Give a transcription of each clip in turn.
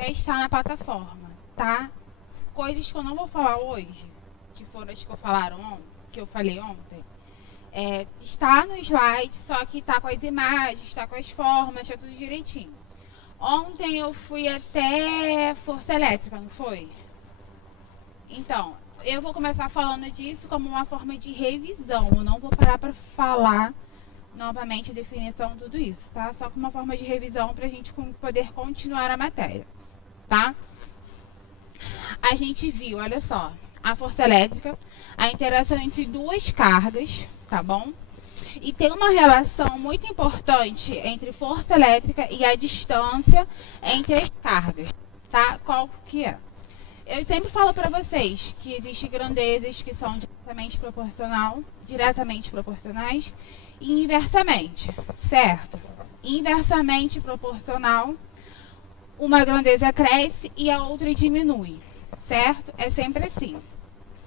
já está na plataforma, tá? Coisas que eu não vou falar hoje, que foram as que eu falei ontem, está no slide, só que está com as imagens, está com as formas, está tudo direitinho. Ontem eu fui até força elétrica, não foi? Então, eu vou começar falando disso como uma forma de revisão. Eu não vou parar para falar novamente a definição, tudo isso, tá? Só como uma forma de revisão para a gente poder continuar a matéria, tá? A gente viu, olha só, a força elétrica, a interação entre duas cargas, tá bom? E tem uma relação muito importante entre força elétrica e a distância entre as cargas, tá? Qual que é? Eu sempre falo para vocês que existem grandezas que são diretamente proporcionais e inversamente, certo? Inversamente proporcional, uma grandeza cresce e a outra diminui, certo? É sempre assim.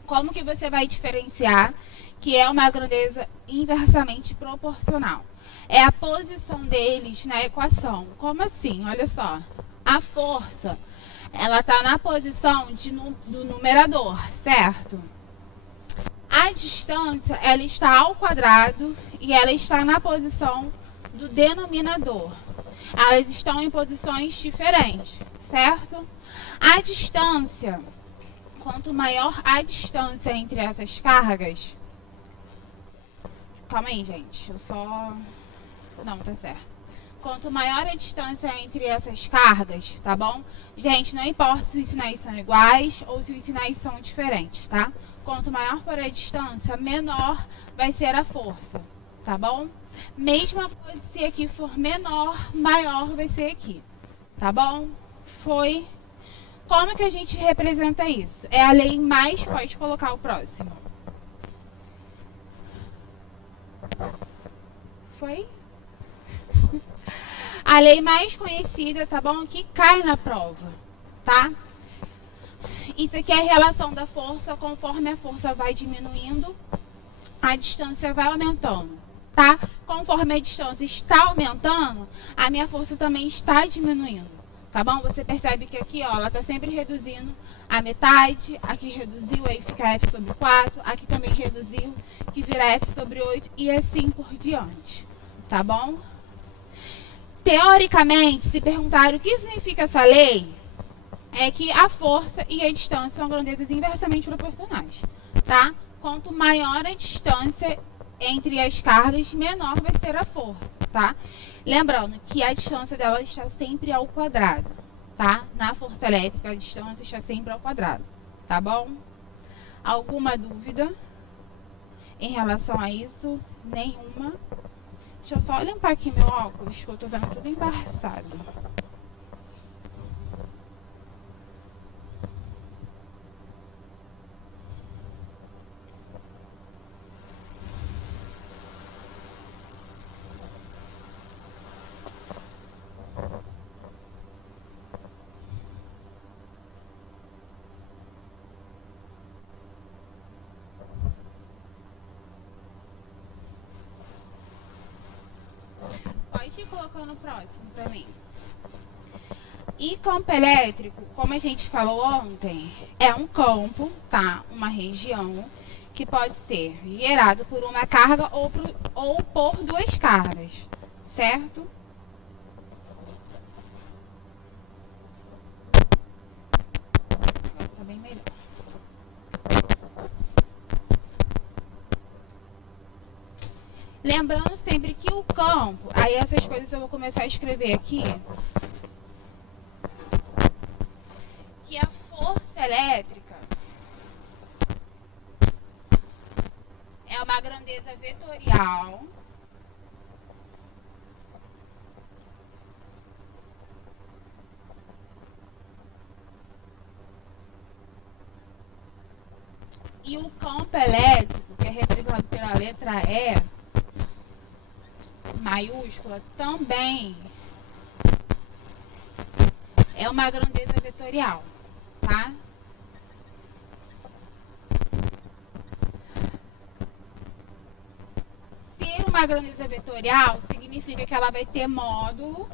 Como que você vai diferenciar que é uma grandeza inversamente proporcional? É a posição deles na equação. Como assim? Olha só. A força, ela está na posição do numerador, certo? A distância, ela está ao quadrado e ela está na posição do denominador. Elas estão em posições diferentes, certo? A distância, quanto maior a distância entre essas cargas... Calma aí, gente. Não, tá certo. Quanto maior a distância entre essas cargas, tá bom? Gente, não importa se os sinais são iguais ou se os sinais são diferentes, tá? Quanto maior for a distância, menor vai ser a força, tá bom? Mesma coisa se aqui for menor, maior vai ser aqui, tá bom? Foi. Como que a gente representa isso? É a lei mais... Pode colocar o próximo. Foi? A lei mais conhecida, tá bom? Que cai na prova, tá? Isso aqui é a relação da força. Conforme a força vai diminuindo, a distância vai aumentando, tá? Conforme a distância está aumentando, a minha força também está diminuindo, tá bom? Você percebe que aqui, ó, ela tá sempre reduzindo a metade. Aqui reduziu, aí fica F sobre 4. Aqui também reduziu, que vira F sobre 8 e assim por diante, tá bom? Teoricamente, se perguntar o que significa essa lei, é que a força e a distância são grandezas inversamente proporcionais, tá? Quanto maior a distância entre as cargas, menor vai ser a força, tá? Lembrando que a distância dela está sempre ao quadrado, tá? Na força elétrica, a distância está sempre ao quadrado, tá bom? Alguma dúvida em relação a isso? Nenhuma? Deixa eu só limpar aqui meu óculos, que eu tô vendo tudo embaçado. Pode ir colocando o próximo pra mim. E campo elétrico, como a gente falou ontem, é um campo, tá? Uma região que pode ser gerado por uma carga ou por duas cargas, certo? Tá bem melhor. Lembrando sempre que o campo, aí essas coisas eu vou começar a escrever aqui, que a força elétrica é uma grandeza vetorial e o campo elétrico, que é representado pela letra E maiúscula, também é uma grandeza vetorial, tá? Ser uma grandeza vetorial significa que ela vai ter módulo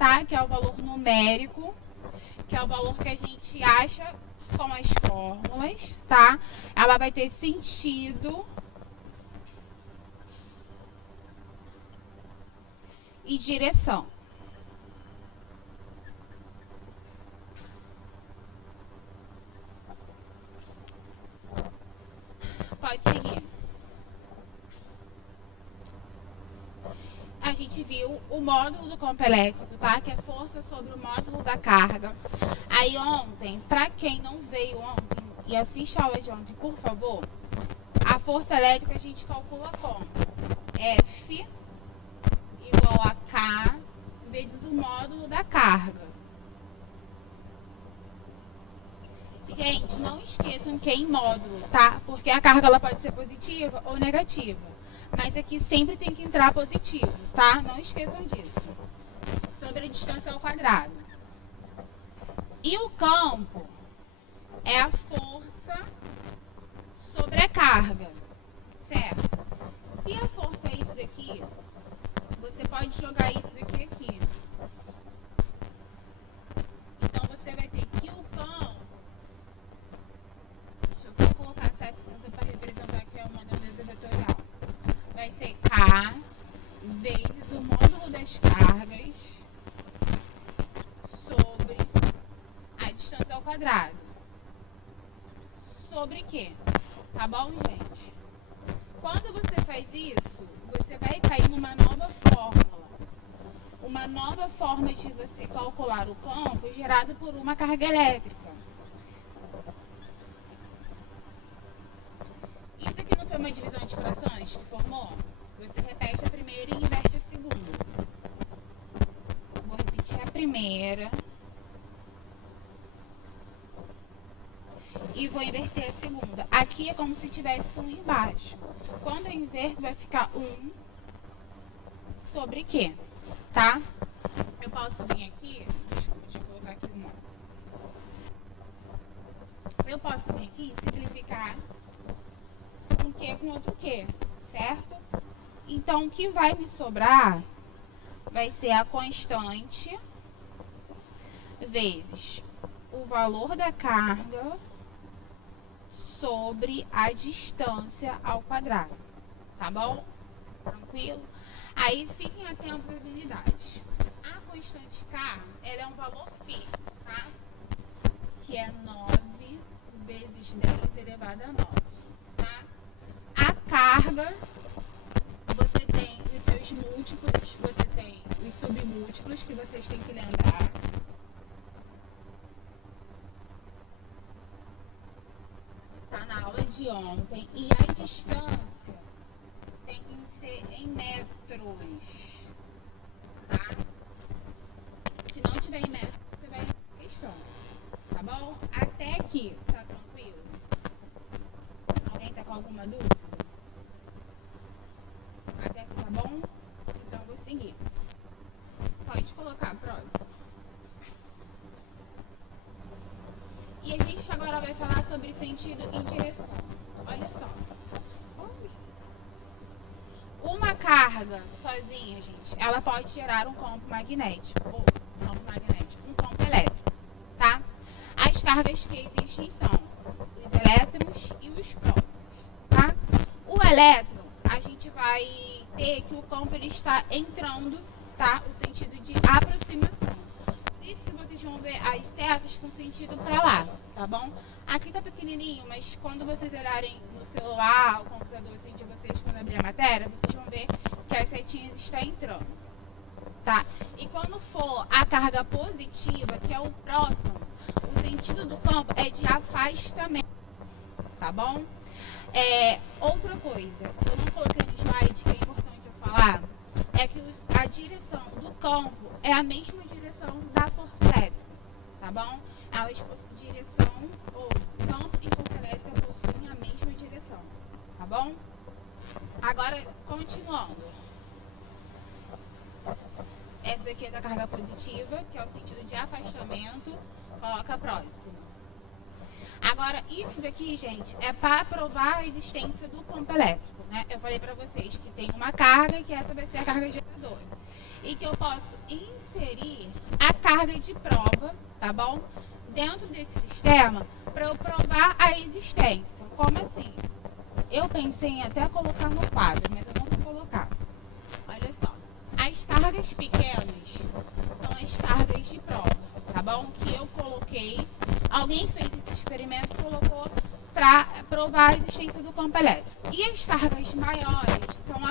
tá? Que é o valor numérico, que é o valor que a gente acha com as fórmulas, tá? Ela vai ter sentido e direção. Pode seguir. A gente viu o módulo do campo elétrico, tá? Que é força sobre o módulo da carga. Aí ontem, para quem não veio ontem e assiste a aula de ontem, por favor, a força elétrica a gente calcula como F igual a K vezes o módulo da carga. Gente, não esqueçam que é em módulo, tá? Porque a carga ela pode ser positiva ou negativa. Mas aqui sempre tem que entrar positivo, tá? Não esqueçam disso. Sobre a distância ao quadrado. E o campo é a força sobre a carga, certo? Se a força é isso daqui, você pode jogar isso daqui aqui. Então você vai ter que o campo... Deixa eu só colocar 760 para representar que é uma grandeza vetorial. Vai ser K vezes o módulo das cargas sobre a distância ao quadrado. Sobre quê? Tá bom, gente? Quando você faz isso, você vai cair numa nova fórmula. Uma nova forma de você calcular o campo gerado por uma carga elétrica. Isso aqui não foi uma divisão de frações que formou? Você repete a primeira e inverte a segunda. Vou repetir a primeira. E vou inverter a segunda. Aqui é como se tivesse um embaixo. Quando eu inverto, vai ficar 1 sobre quê? Tá? Eu posso vir aqui... Desculpa, deixa eu colocar aqui uma. Eu posso vir aqui e simplificar um Q com outro Q, certo? Então, o que vai me sobrar vai ser a constante vezes o valor da carga sobre a distância ao quadrado, tá bom? Tranquilo? Aí, fiquem atentos às unidades. A constante K, ela é um valor fixo, tá? Que é 9 vezes 10 elevado a 9, tá? A carga, você tem os seus múltiplos, você tem os submúltiplos que vocês têm que lembrar. Tá na aula de ontem. E a distância tem que ser em metros, tá? Se não tiver em metros, você vai em questão, tá bom? Até aqui, tá tranquilo? Alguém tá com alguma dúvida? Até aqui tá bom? Então vou seguir. Pode colocar a próxima. E a gente agora vai falar sobre sentido e direção. Olha só. Uma carga sozinha, gente, ela pode gerar um campo magnético. Ou campo magnético, um campo elétrico, tá? As cargas que existem são os elétrons e os prótons, tá? O elétron, a gente vai ter que o campo ele está entrando, tá? O sentido de aproximação. Por isso que vocês vão ver as setas com sentido para lá, tá bom? Aqui tá pequenininho, mas quando vocês olharem no celular, o computador assim de vocês, quando abrir a matéria, vocês vão ver que as setinhas estão entrando, tá? E quando for a carga positiva, que é o próton, o sentido do campo é de afastamento, tá bom? Outra coisa, eu não coloquei no slide, que é importante eu falar, é que a direção do campo é a mesma direção da força elétrica, tá bom? Elas possuem direção, ou campo e força elétrica possuem a mesma direção, tá bom? Agora, continuando. Essa aqui é da carga positiva, que é o sentido de afastamento. Coloca a próxima. Agora, isso daqui, gente, é para provar a existência do campo elétrico, né? Eu falei para vocês que tem uma carga, que essa vai ser a carga geradora. e que eu posso inserir a carga de prova, tá bom? Dentro desse sistema para eu provar a existência. Como assim? Eu pensei em até colocar no quadro, mas eu não vou colocar. Olha só, as cargas pequenas são as cargas de prova, tá bom? Que eu coloquei, alguém fez esse experimento e colocou para provar a existência do campo elétrico. E as cargas maiores são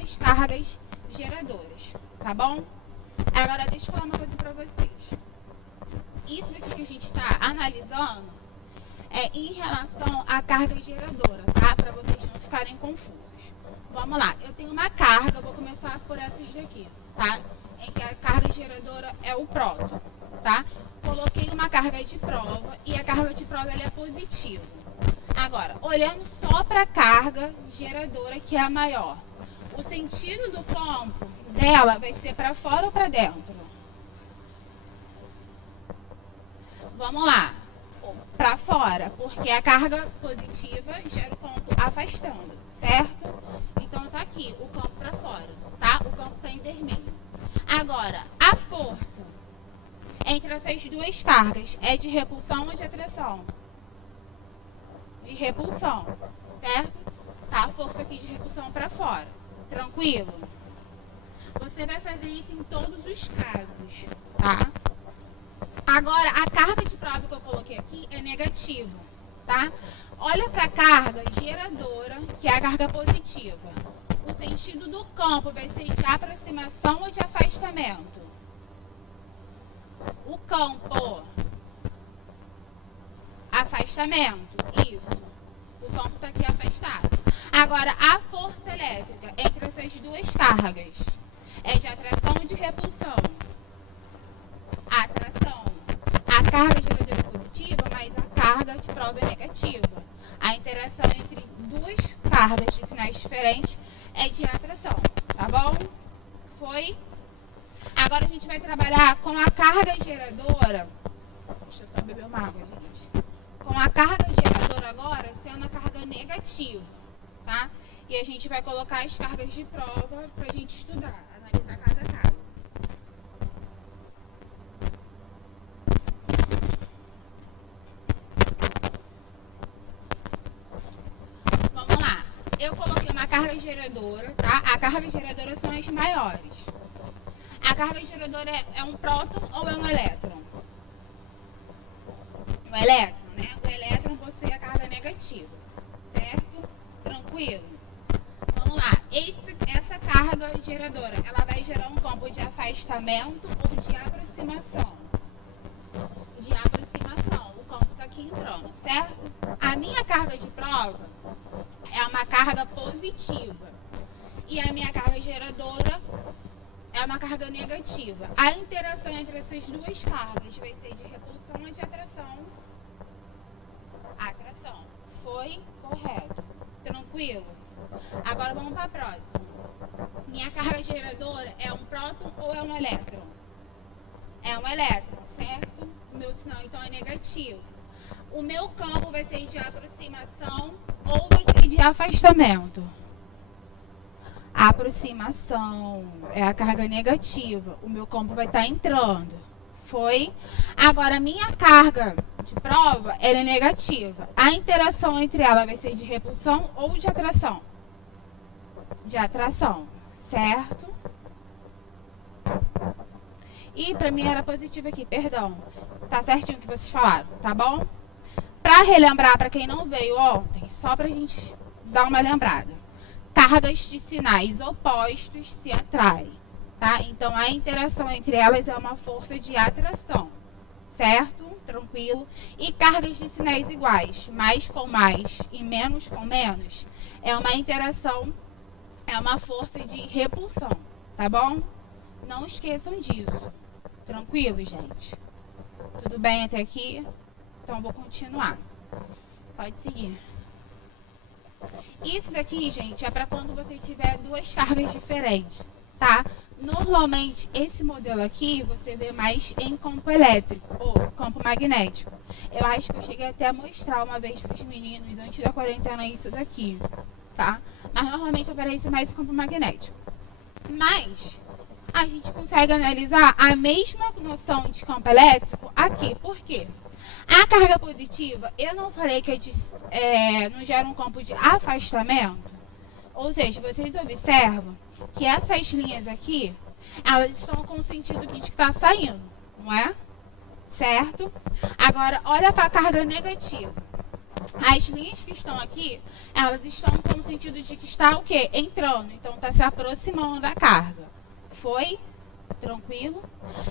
as cargas geradoras, tá bom? Agora, deixa eu falar uma coisa para vocês. Isso daqui que a gente está analisando é em relação à carga geradora, tá? Para vocês não ficarem confusos. Vamos lá, eu tenho uma carga, vou começar por essas daqui, tá? Em que a carga geradora é o próton, tá? Coloquei uma carga de prova e a carga de prova ela é positiva. Agora, olhando só para a carga geradora, que é a maior, o sentido do campo dela vai ser para fora ou para dentro? Vamos lá, para fora, porque a carga positiva gera o campo afastando, certo? Então tá aqui o campo para fora, tá? O campo tá em vermelho. Agora, a força entre essas duas cargas é de repulsão ou de atração? De repulsão, certo? Tá, a força aqui de repulsão para fora. Tranquilo? Você vai fazer isso em todos os casos, tá? Agora, a carga de prova que eu coloquei aqui é negativa, tá? Olha para a carga geradora, que é a carga positiva. O sentido do campo vai ser de aproximação ou de afastamento? O campo. Afastamento. Isso. O campo está aqui afastado. Agora, a força elétrica entre essas duas cargas é de atração ou de repulsão? Atração. A carga geradora é positiva, mas a carga de prova é negativa. A interação entre duas cargas de sinais diferentes é de atração, tá bom? Foi? Agora a gente vai trabalhar com a carga geradora. Deixa eu só beber uma água, gente. Com a carga geradora agora sendo a carga negativa, tá? E a gente vai colocar as cargas de prova pra gente estudar, analisar cada carga. Eu coloquei uma carga geradora, tá? A carga geradora são as maiores. A carga geradora é um próton ou é um elétron? Um elétron, né? O elétron possui a carga negativa, certo? Tranquilo? Vamos lá. Essa carga geradora, ela vai gerar um campo de afastamento ou de aproximação? De aproximação. O campo tá aqui entrando, certo? A minha carga de prova é uma carga positiva. E a minha carga geradora é uma carga negativa. A interação entre essas duas cargas vai ser de repulsão ou de atração? Atração. Foi correto. Tranquilo? Agora vamos para a próxima. Minha carga geradora é um próton ou é um elétron? É um elétron, certo? O meu sinal então é negativo. O meu campo vai ser de aproximação ou vai ser de afastamento? Aproximação é a carga negativa. O meu campo vai estar entrando. Foi? Agora, a minha carga de prova, ela é negativa. A interação entre ela vai ser de repulsão ou de atração? De atração, certo? E para mim era positivo aqui, perdão. Tá certinho o que vocês falaram, tá bom? Para relembrar, para quem não veio ontem, só para a gente dar uma lembrada. Cargas de sinais opostos se atraem, tá? Então, a interação entre elas é uma força de atração, certo? Tranquilo? E cargas de sinais iguais, mais com mais e menos com menos, é uma interação, é uma força de repulsão, tá bom? Não esqueçam disso. Tranquilo, gente? Tudo bem até aqui? Então, vou continuar. Pode seguir. Isso daqui, gente, é para quando você tiver duas cargas diferentes, tá? Normalmente, esse modelo aqui, você vê mais em campo elétrico ou campo magnético. Eu acho que eu cheguei até a mostrar uma vez para os meninos, antes da quarentena, isso daqui, tá? Mas, normalmente, aparece mais em campo magnético. Mas, a gente consegue analisar a mesma noção de campo elétrico aqui. Por quê? A carga positiva, eu não falei que não gera um campo de afastamento? Ou seja, vocês observam que essas linhas aqui, elas estão com o sentido de que está saindo, não é? Certo? Agora, olha para a carga negativa. As linhas que estão aqui, elas estão com o sentido de que está o quê? Entrando. Então, está se aproximando da carga. Foi? Tranquilo?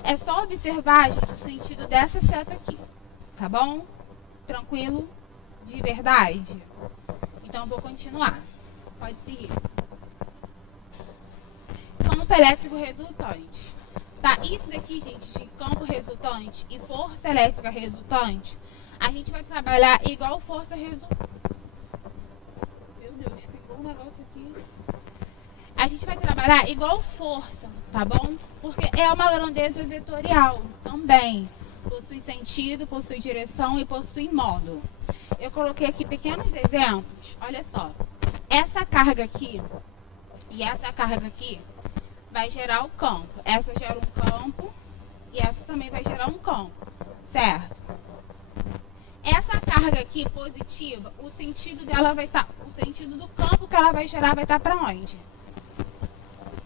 É só observar, gente, o sentido dessa seta aqui. Tá bom? Tranquilo? De verdade? Então, vou continuar. Pode seguir. Campo elétrico resultante. Tá? Isso daqui, gente, de campo resultante e força elétrica resultante, a gente vai trabalhar igual força resultante. Meu Deus, pegou um negócio aqui. A gente vai trabalhar igual força, tá bom? Porque é uma grandeza vetorial também. Possui sentido, possui direção e possui modo. Eu coloquei aqui pequenos exemplos. Olha só. Essa carga aqui e essa carga aqui vai gerar o campo. Essa gera um campo e essa também vai gerar um campo. Certo? Essa carga aqui positiva, o sentido dela vai estar... o sentido do campo que ela vai gerar vai estar para onde?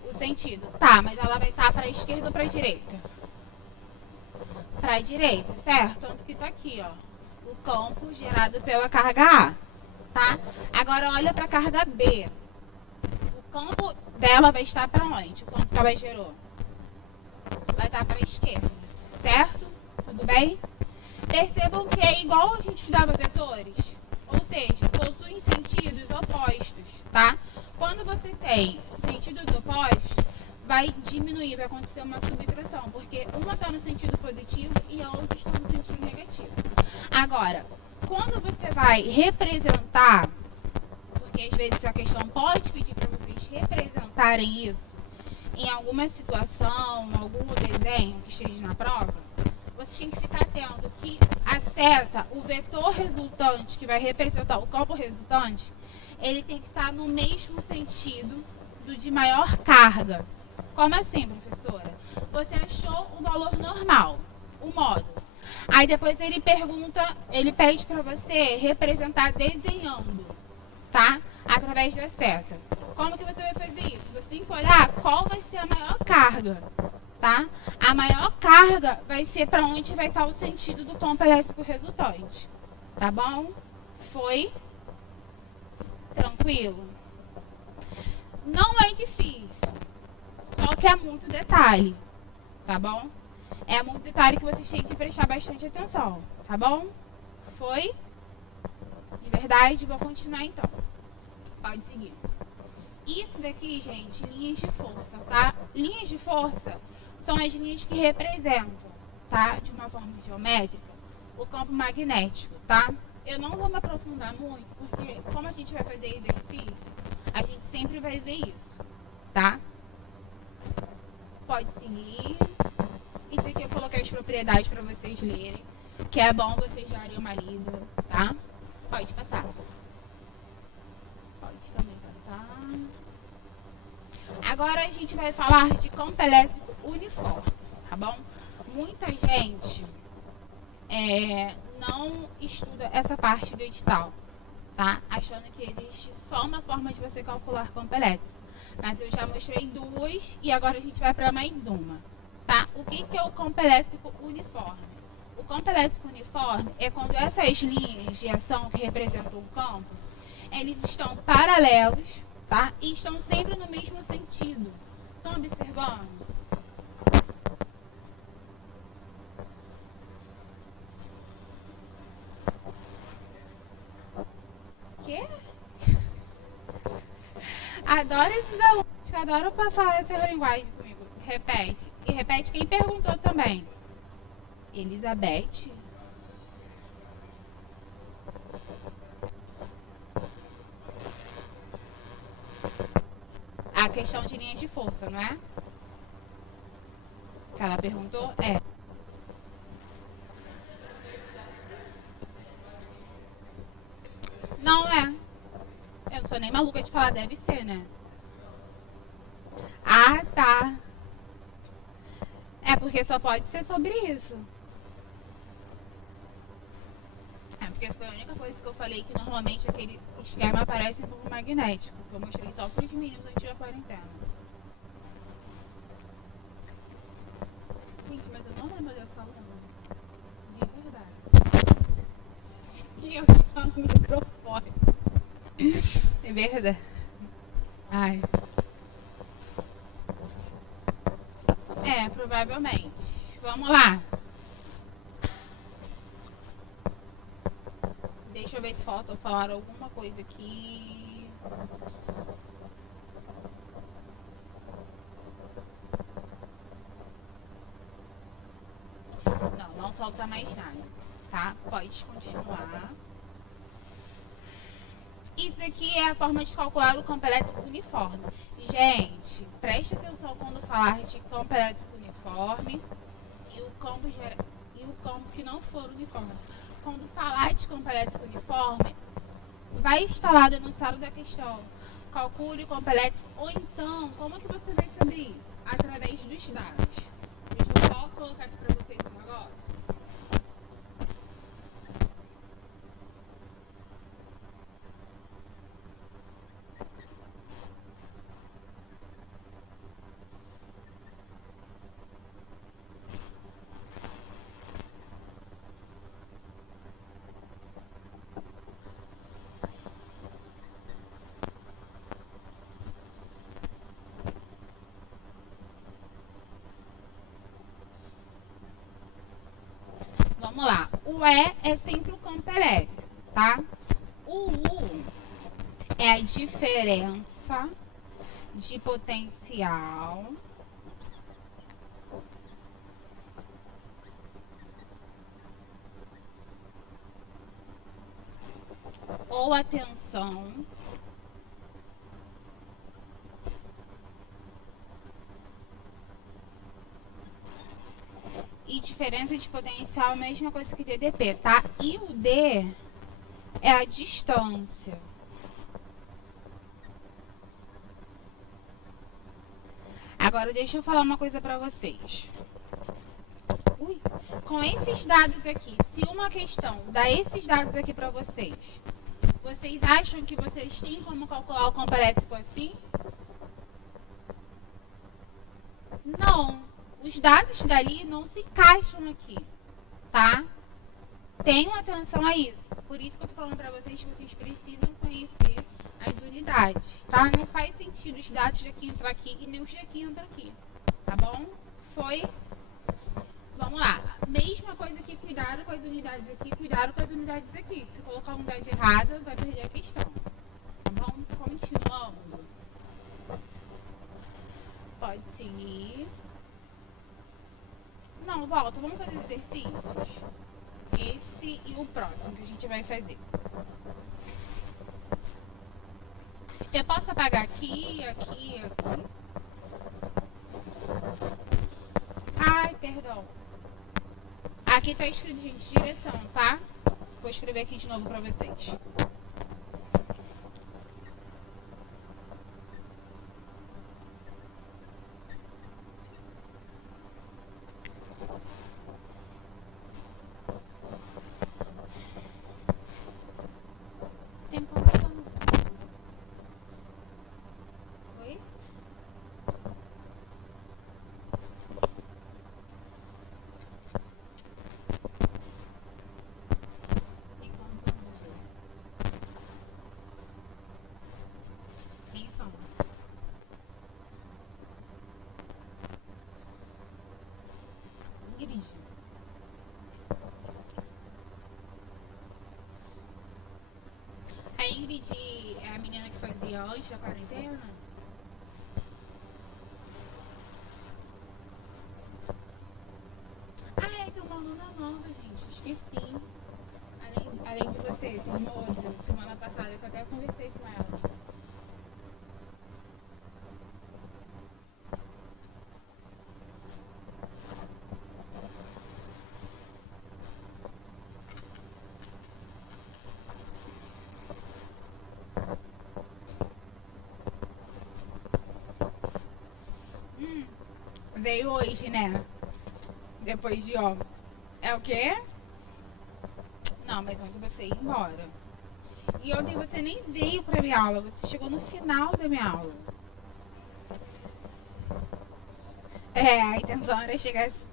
O sentido. Tá, mas ela vai estar para a esquerda ou para a direita? Para a direita, certo? Tanto que tá aqui, ó. O campo gerado pela carga A, tá? Agora olha para a carga B. O campo dela vai estar para onde? O campo que ela gerou vai estar para a esquerda, certo? Tudo bem? Percebam que é igual a gente estudava vetores, ou seja, possuem sentidos opostos, tá? Quando você tem sentidos opostos, vai diminuir, vai acontecer uma subtração, porque uma está no sentido positivo e a outra está no sentido negativo. Agora, quando você vai representar, porque às vezes a questão pode pedir para vocês representarem isso em alguma situação, algum desenho que esteja na prova, você tem que ficar atento que a seta, o vetor resultante que vai representar o campo resultante, ele tem que estar no mesmo sentido do de maior carga. Como assim, professora? Você achou o valor normal, o módulo. Aí depois ele pede para você representar desenhando, tá? Através da seta. Como que você vai fazer isso? Você tem que olhar qual vai ser a maior carga, tá? A maior carga vai ser para onde vai estar o sentido do campo elétrico resultante. Tá bom? Foi? Tranquilo? Não é difícil. Só que é muito detalhe, tá bom? É muito detalhe que vocês têm que prestar bastante atenção, tá bom? Foi? De verdade, vou continuar então. Pode seguir. Isso daqui, gente, linhas de força, tá? Linhas de força são as linhas que representam, tá? De uma forma geométrica, o campo magnético, tá? Eu não vou me aprofundar muito, porque como a gente vai fazer exercício, a gente sempre vai ver isso, tá? Pode seguir. Isso aqui eu coloquei as propriedades para vocês lerem, que é bom vocês darem uma lida, tá? Pode passar. Pode também passar. Agora a gente vai falar de campo elétrico uniforme, tá bom? Muita gente não estuda essa parte do edital, tá? Achando que existe só uma forma de você calcular campo elétrico. Mas eu já mostrei duas e agora a gente vai para mais uma, tá? O que é o campo elétrico uniforme? O campo elétrico uniforme é quando essas linhas de ação que representam o campo, eles estão paralelos, tá? E estão sempre no mesmo sentido. Estão observando? Quê? Adoro esses alunos que adoram passar essa linguagem comigo. Repete. E repete quem perguntou também. Elizabeth. A questão de linhas de força, não é? Que ela perguntou? É. Não é. Eu não sou nem maluca de falar, deve ser, né? Ah, tá. Porque só pode ser sobre isso. Porque foi a única coisa que eu falei que normalmente aquele esquema aparece em campo magnético. Que eu mostrei só para os meninos antes da quarentena. Gente, mas eu não lembro dessa aluna. De verdade. Que eu estava no microfone. É verdade. Ai. Provavelmente. Vamos lá. Deixa eu ver se falta falar alguma coisa aqui. Não falta mais nada, tá? Pode continuar. Isso aqui é a forma de calcular o campo elétrico uniforme. Gente, preste atenção quando falar de campo elétrico uniforme e o campo que não for uniforme. Quando falar de campo elétrico uniforme, vai estar lá no enunciado da questão. Calcule o campo elétrico. Ou então, como que você vai saber isso? Através dos dados. Deixa eu só colocar aqui pra vocês um negócio. Vamos lá. O E é sempre o campo elétrico, tá? O U é a diferença de potencial ou a tensão e diferença de potencial é a mesma coisa que DDP, tá? E o D é a distância. Agora deixa eu falar uma coisa pra vocês. Com esses dados aqui, se uma questão dá esses dados aqui pra vocês, vocês acham que vocês têm como calcular o campo elétrico assim? Não. Os dados dali não se encaixam aqui, tá? Tenham atenção a isso. Por isso que eu tô falando pra vocês que vocês precisam conhecer as unidades, tá? Não faz sentido os dados daqui entrar aqui e nem os daqui entrar aqui, tá bom? Foi? Vamos lá. Mesma coisa aqui, cuidado com as unidades aqui, cuidado com as unidades aqui. Se colocar a unidade errada, vai perder a questão. Tá bom? Continuando. Pode seguir. Não, volta. Vamos fazer exercícios. Esse e o próximo que a gente vai fazer. Eu posso apagar aqui, aqui, aqui. Ai, perdão. Aqui tá escrito, gente, direção, tá? Vou escrever aqui de novo pra vocês. Tem como falar? Oi? Tem como falar? Quem são? Ingrid. A Ingrid é a menina que fazia antes da quarentena? Ah, é, tem uma aluna nova, gente. Esqueci. Além de você, tem uma outra, semana passada, que eu até conversei com ela. Veio hoje, né? depois de ontem. É o quê? Não, mas ontem você ia embora. E ontem você nem veio pra minha aula, você chegou no final da minha aula. É, a intenção era chegar assim.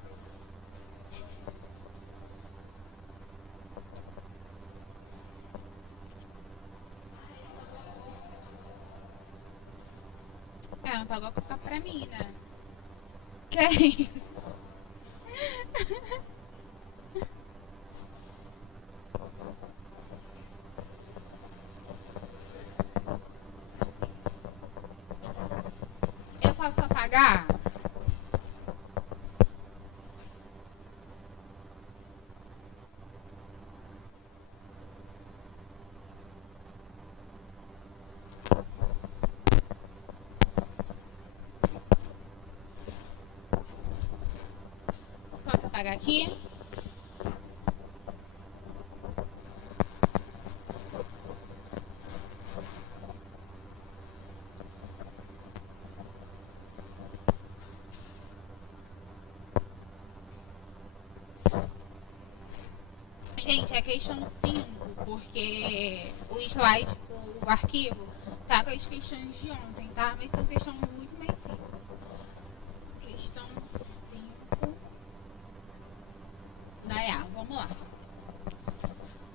É, não pagou pra mim, né? Quem? Eu posso apagar? Posso apagar aqui? Gente, é questão 5, porque o slide, o arquivo, tá com as questões de ontem, tá? Mas são questões muito mais simples. Questão 5 da EA, vamos lá.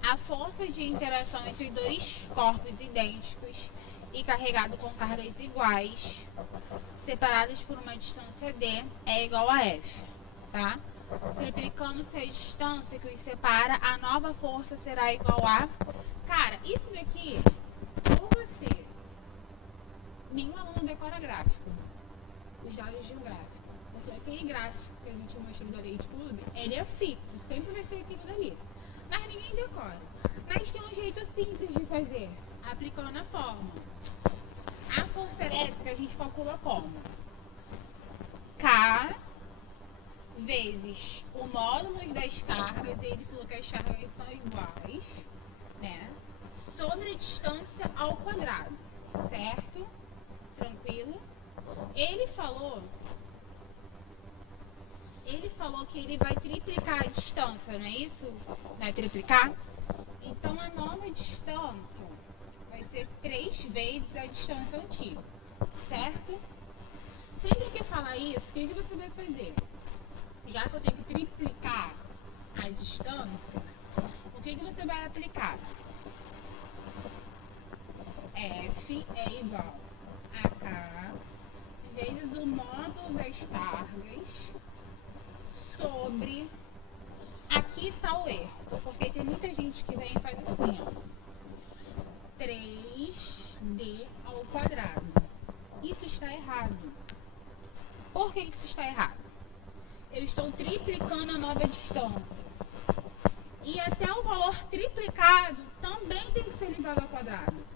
A força de interação entre dois corpos idênticos e carregados com cargas iguais, separadas por uma distância d, é igual a F, tá? Triplicando-se a distância que os separa, a nova força será igual a... Cara, isso daqui, ou você... Nenhum aluno decora gráfico, os dados de um gráfico. Porque aquele gráfico que a gente mostrou da lei de Coulomb, ele é fixo, sempre vai ser aquilo dali. Mas ninguém decora. Mas tem um jeito simples de fazer, aplicando a fórmula. A força elétrica a gente calcula como? K vezes o módulo das cargas, e ele falou que as cargas são iguais, né? Sobre a distância ao quadrado, certo? Tranquilo? Ele falou que ele vai triplicar a distância, não é isso? Vai triplicar? Então a nova distância vai ser 3 vezes a distância antiga, certo? Sempre que falar isso, o que você vai fazer? Já que eu tenho que triplicar a distância, o que você vai aplicar? F é igual a K vezes o módulo das cargas sobre... Aqui está o erro, porque tem muita gente que vem e faz assim, ó. 3D ao quadrado. Isso está errado. Por que isso está errado? Eu estou triplicando a nova distância. E até o valor triplicado também tem que ser elevado ao quadrado.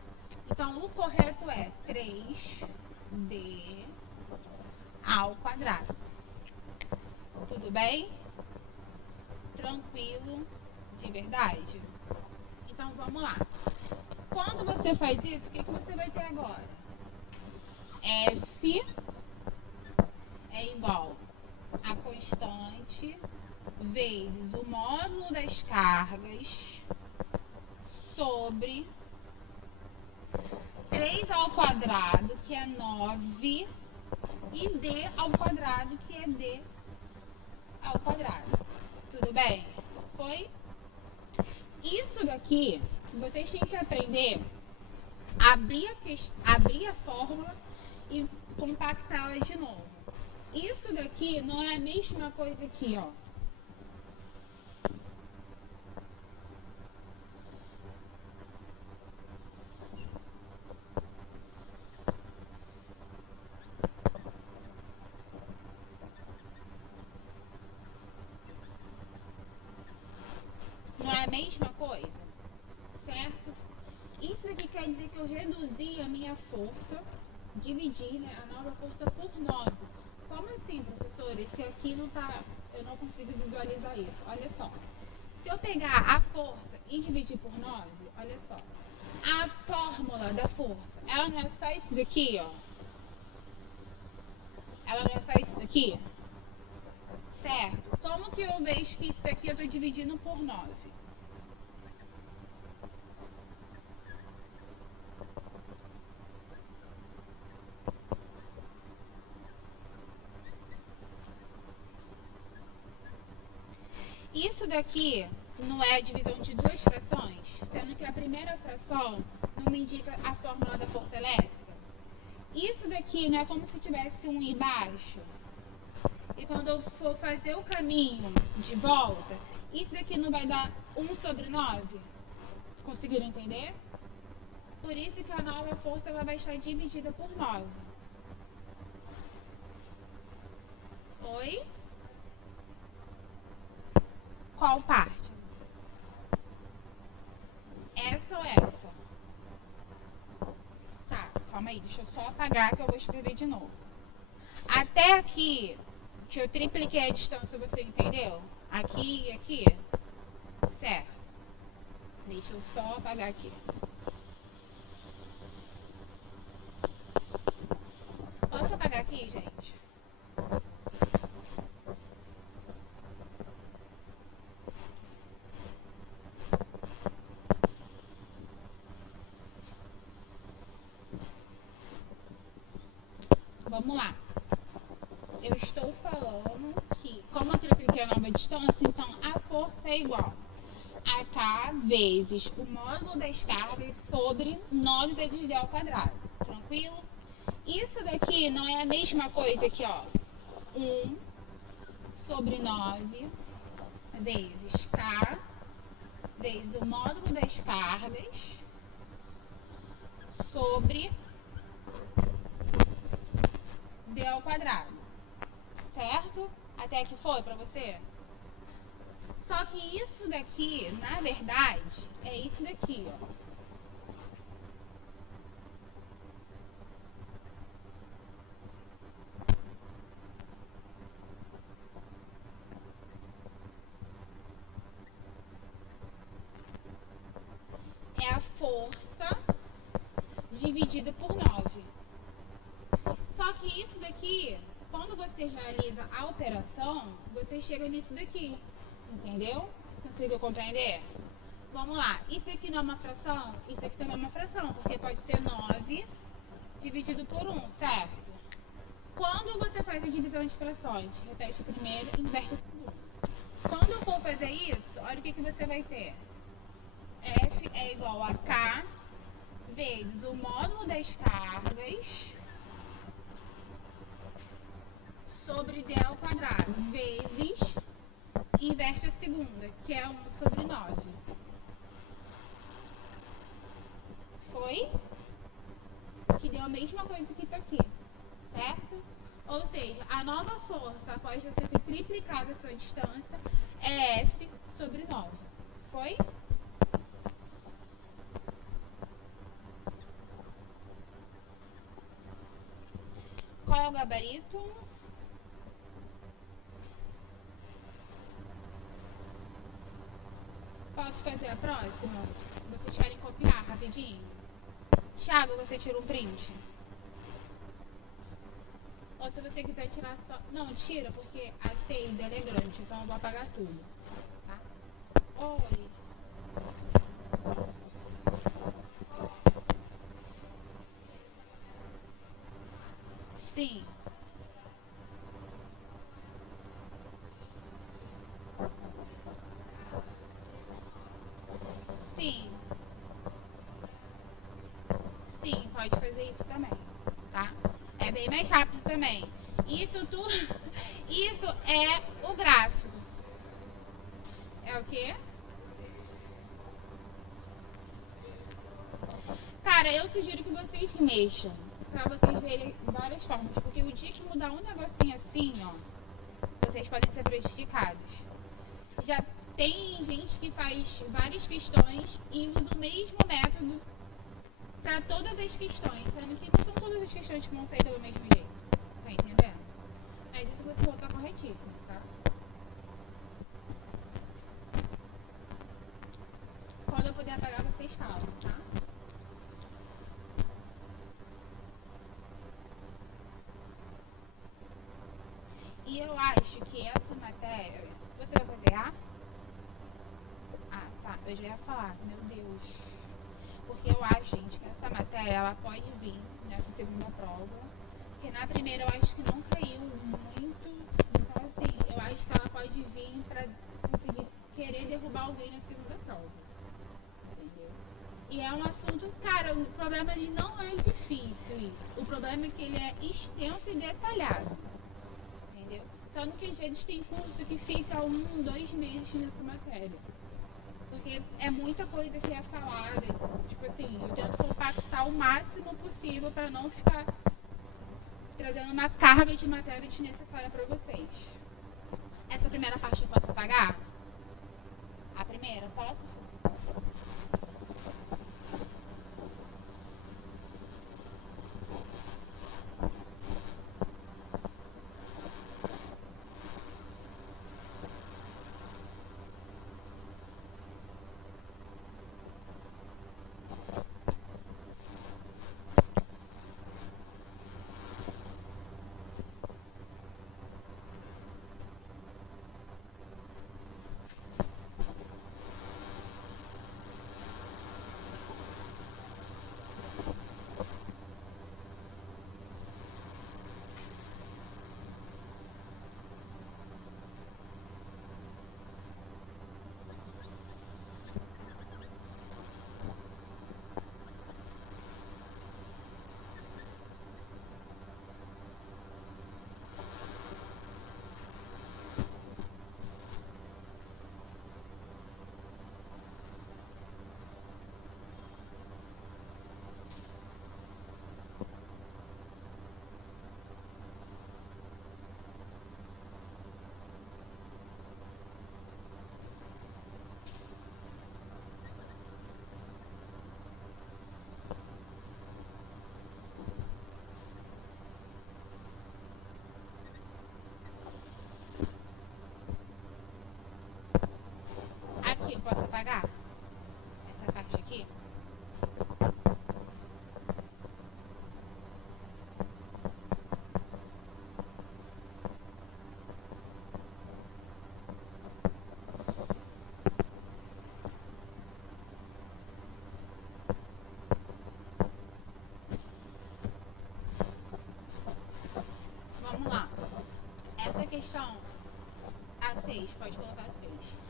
Então, o correto é 3D ao quadrado. Tudo bem? Tranquilo? De verdade? Então, vamos lá. Quando você faz isso, o que você vai ter agora? F é igual a constante vezes o módulo das cargas sobre 3 ao quadrado, que é 9, e D ao quadrado, que é D ao quadrado. Tudo bem? Foi? Isso daqui, vocês têm que aprender a abrir a fórmula e compactá-la de novo. Isso daqui não é a mesma coisa aqui, ó. Não é a mesma coisa? Certo? Isso aqui quer dizer que eu reduzi a minha força, dividi, né, a nova força por 9. Como assim, professora? Esse aqui não tá... Eu não consigo visualizar isso. Olha só. Se eu pegar a força e dividir por 9, olha só. A fórmula da força, ela não é só isso daqui, ó. Ela não é só isso daqui? Certo? Como que eu vejo que isso daqui eu tô dividindo por 9? Isso daqui não é a divisão de duas frações, sendo que a primeira fração não me indica a fórmula da força elétrica. Isso daqui não é como se tivesse um embaixo. E quando eu for fazer o caminho de volta, isso daqui não vai dar 1 sobre 9? Conseguiram entender? Por isso que a nova força ela vai estar dividida por 9. Oi? Qual parte? Essa ou essa? Tá, calma aí, deixa eu só apagar que eu vou escrever de novo. Até aqui, que eu tripliquei a distância, você entendeu? Aqui e aqui? Certo. Deixa eu só apagar aqui. Posso apagar aqui, gente? Vamos lá. Eu estou falando que, como eu tripliquei a nova distância, então a força é igual a K vezes o módulo das cargas sobre 9 vezes D ao quadrado. Tranquilo? Isso daqui não é a mesma coisa que, ó, 1 sobre 9 vezes K vezes o módulo das cargas sobre D ao quadrado. Certo? Até aqui foi pra você? Só que isso daqui, na verdade, é isso daqui, ó. É a força dividida por 9. Só que isso daqui, quando você realiza a operação, você chega nisso daqui. Entendeu? Conseguiu compreender? Vamos lá. Isso aqui não é uma fração? Isso aqui também é uma fração, porque pode ser 9 dividido por 1, certo? Quando você faz a divisão de frações, repete a primeira e inverte a segunda. Quando eu for fazer isso, olha o que você vai ter. F é igual a K vezes o módulo das cargas sobre D ao quadrado, vezes, inverte a segunda, que é 1 sobre 9. Foi? Que deu a mesma coisa que tá aqui, certo? Ou seja, a nova força, após você ter triplicado a sua distância, é F sobre 9. Foi? Qual é o gabarito? Posso fazer a próxima? Vocês querem copiar rapidinho? Thiago, você tira um print? Ou se você quiser tirar só... Não, tira, porque a 6 ela é grande, então eu vou apagar tudo. Tá? Oi. Sim. Sim. Sim, pode fazer isso também, tá? É bem mais rápido também. Isso tudo... Isso é o gráfico. É o quê? Cara, eu sugiro que vocês mexam. Pra vocês verem várias formas. Porque o dia que mudar um negocinho assim, ó, vocês podem ser prejudicados. Já tem gente que faz várias questões e usa o mesmo método para todas as questões, sendo que não são todas as questões que vão sair pelo mesmo jeito. Tá entendendo? Mas isso você voltar corretíssimo, tá? Quando eu puder apagar, vocês falam, tá? E eu acho que essa matéria... Você vai fazer A? Ah, tá. Eu já ia falar. Meu Deus. Porque eu acho, gente, que essa matéria, ela pode vir nessa segunda prova. Porque na primeira eu acho que não caiu muito. Então, assim, eu acho que ela pode vir pra conseguir querer derrubar alguém na segunda prova. Entendeu? E é um assunto, cara, o problema ele não é difícil isso. O problema é que ele é extenso e detalhado. Entendeu? Tanto que às vezes tem curso que fica 1, 2 meses nessa matéria. Porque é muita coisa que é falada. Tipo assim, eu tento compactar o máximo possível para não ficar trazendo uma carga de matéria desnecessária para vocês. Essa primeira parte eu posso apagar? A primeira, posso? Aqui, eu posso apagar? Essa parte aqui? Vamos lá. Essa questão, a 6, pode colocar a 6.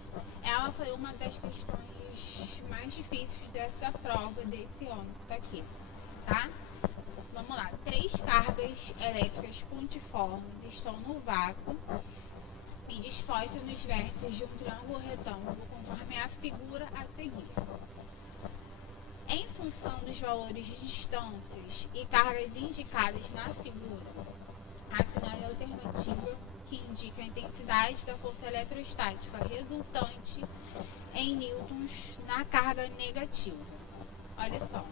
Ela foi uma das questões mais difíceis dessa prova desse ano que tá aqui, tá? Vamos lá. 3 cargas elétricas pontiformes estão no vácuo e dispostas nos vértices de um triângulo retângulo conforme a figura a seguir. Em função dos valores de distâncias e cargas indicadas na figura, assinale a alternativa que indica a intensidade da força eletrostática resultante em newtons na carga negativa. Olha só,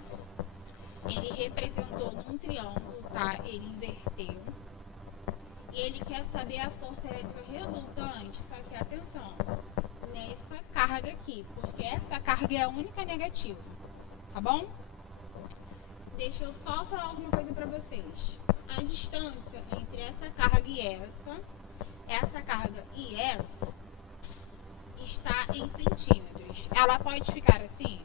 ele representou num triângulo, tá? Ele inverteu. E ele quer saber a força elétrica resultante, só que atenção, nessa carga aqui, porque essa carga é a única negativa, tá bom? Deixa eu só falar alguma coisa pra vocês. A distância entre essa carga e essa carga e essa, está em centímetros. Ela pode ficar assim?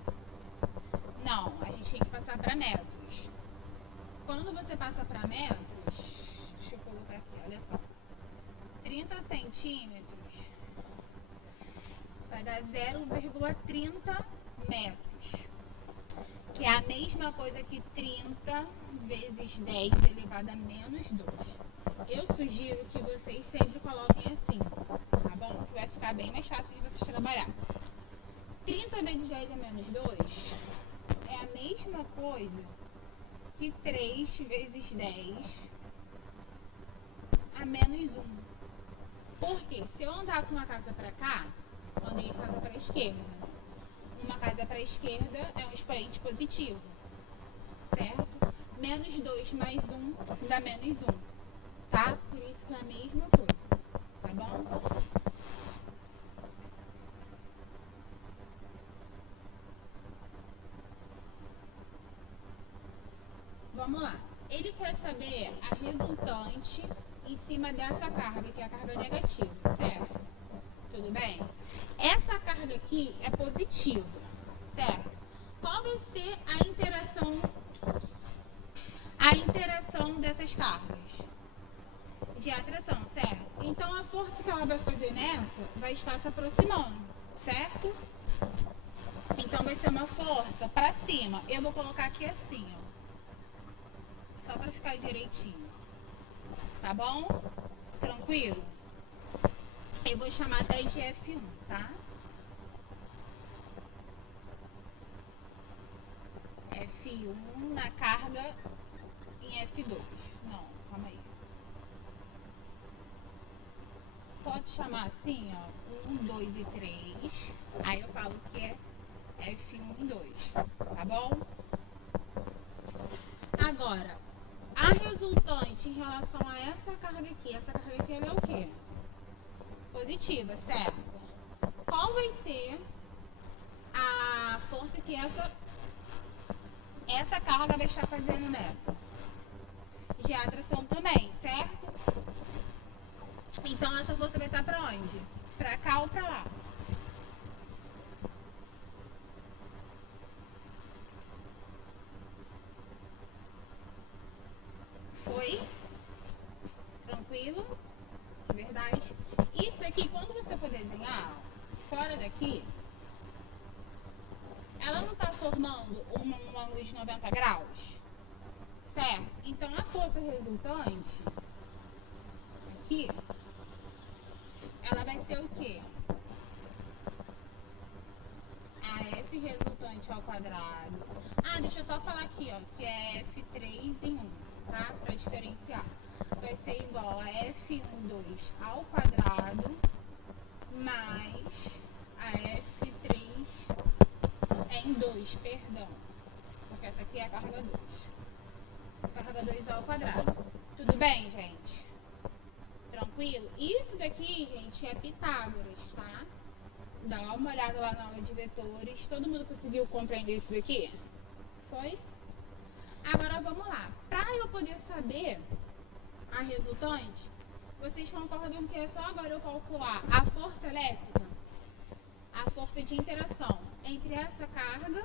Não, a gente tem que passar para metros. Quando você passa para metros, deixa eu colocar aqui, olha só. 30 centímetros vai dar 0,30 metros. Que é a mesma coisa que 30 vezes 10 elevado a menos 2. Eu sugiro que vocês sempre coloquem assim, tá bom? Que vai ficar bem mais fácil de vocês trabalhar. 30 vezes 10 a menos 2 é a mesma coisa que 3 vezes 10 a menos 1. Porque se eu andar com uma casa pra cá, eu andei com a casa pra esquerda. Uma casa para a esquerda é um expoente positivo, certo? Menos 2 mais 1 dá menos 1, tá? Por isso que é a mesma coisa, tá bom? Vamos lá. Ele quer saber a resultante em cima dessa carga, que é a carga negativa, certo? Tudo bem? Essa carga aqui é positiva, certo? Qual vai ser a interação dessas cargas? De atração, certo? Então a força que ela vai fazer nessa vai estar se aproximando, certo? Então vai ser uma força pra cima. Eu vou colocar aqui assim, ó. Só pra ficar direitinho. Tá bom? Tranquilo? Eu vou chamar até de F1, tá? F1 na carga em F2. Não, calma aí. Pode chamar assim, ó, 1, 2 e 3. Aí eu falo que é F1 e 2, tá bom? Agora, a resultante em relação a essa carga aqui ela é o quê? Positiva, certo? Qual vai ser a força que essa carga vai estar fazendo nessa? De atração também, certo? Então essa força vai estar pra onde? Pra cá ou pra lá? Foi? Tranquilo? De verdade? Isso daqui, quando você for desenhar, fora daqui, ela não tá formando um ângulo de 90 graus? Certo? Então a força resultante aqui, ela vai ser o quê? A F resultante ao quadrado. Ah, deixa eu só falar aqui, ó, que é F3 em 1, tá? Pra diferenciar. Vai ser igual a F12 ao quadrado mais a F3 em 2, perdão. Porque essa aqui é a carga 2. Carga 2 ao quadrado. Tudo bem, gente? Tranquilo? Isso daqui, gente, é Pitágoras, tá? Dá uma olhada lá na aula de vetores. Todo mundo conseguiu compreender isso daqui? Foi? Agora vamos lá. Para eu poder saber a resultante, vocês concordam que é só agora eu calcular a força elétrica, a força de interação entre essa carga,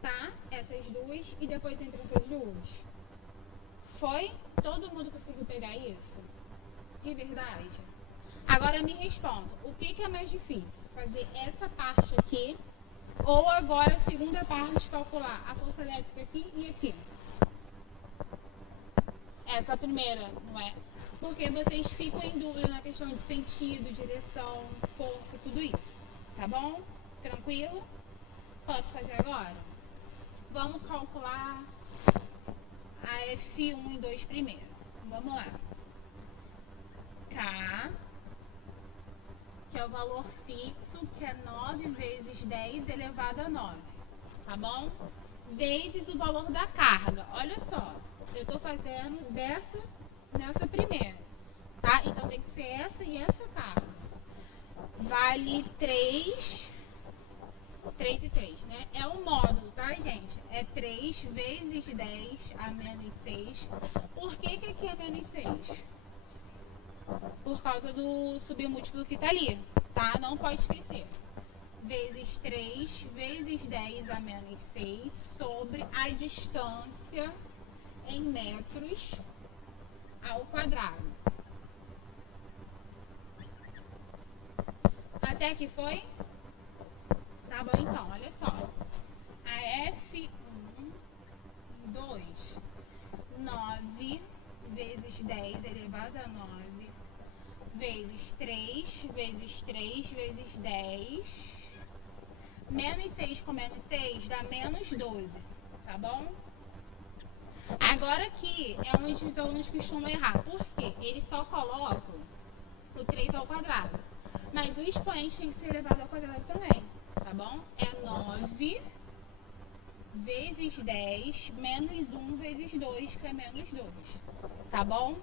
tá? Essas duas, e depois entre essas duas? Foi? Todo mundo conseguiu pegar isso? De verdade? Agora me responda, o que é mais difícil? Fazer essa parte aqui ou agora a segunda parte, calcular a força elétrica aqui e aqui? Essa primeira, não é? Porque vocês ficam em dúvida na questão de sentido, direção, força, tudo isso. Tá bom? Tranquilo? Posso fazer agora? Vamos calcular a F1 e 2 primeiro. Vamos lá. K, que é o valor fixo, que é 9 vezes 10 elevado a 9, tá bom? Vezes o valor da carga. Olha só, eu tô fazendo nessa primeira, tá? Então tem que ser essa e essa carga. Vale 3 e 3, né? É o módulo, tá, gente? É 3 vezes 10 a menos 6. Por que que aqui é menos 6? Por causa do submúltiplo que tá ali, tá? Não pode esquecer. Vezes 3 vezes 10 a menos 6 sobre a distância em metros ao quadrado. Até aqui foi? Tá bom, então, olha só. A F1 em 2, 9 vezes 10 elevado a 9, vezes 3, vezes 3, vezes 10. Menos 6 com menos 6 dá menos 12, tá bom? Agora aqui é onde os alunos costumam errar. Por quê? Eles só colocam o 3 ao quadrado. Mas o expoente tem que ser elevado ao quadrado também, tá bom? É 9 vezes 10 menos 1 vezes 2, que é menos 2, tá bom?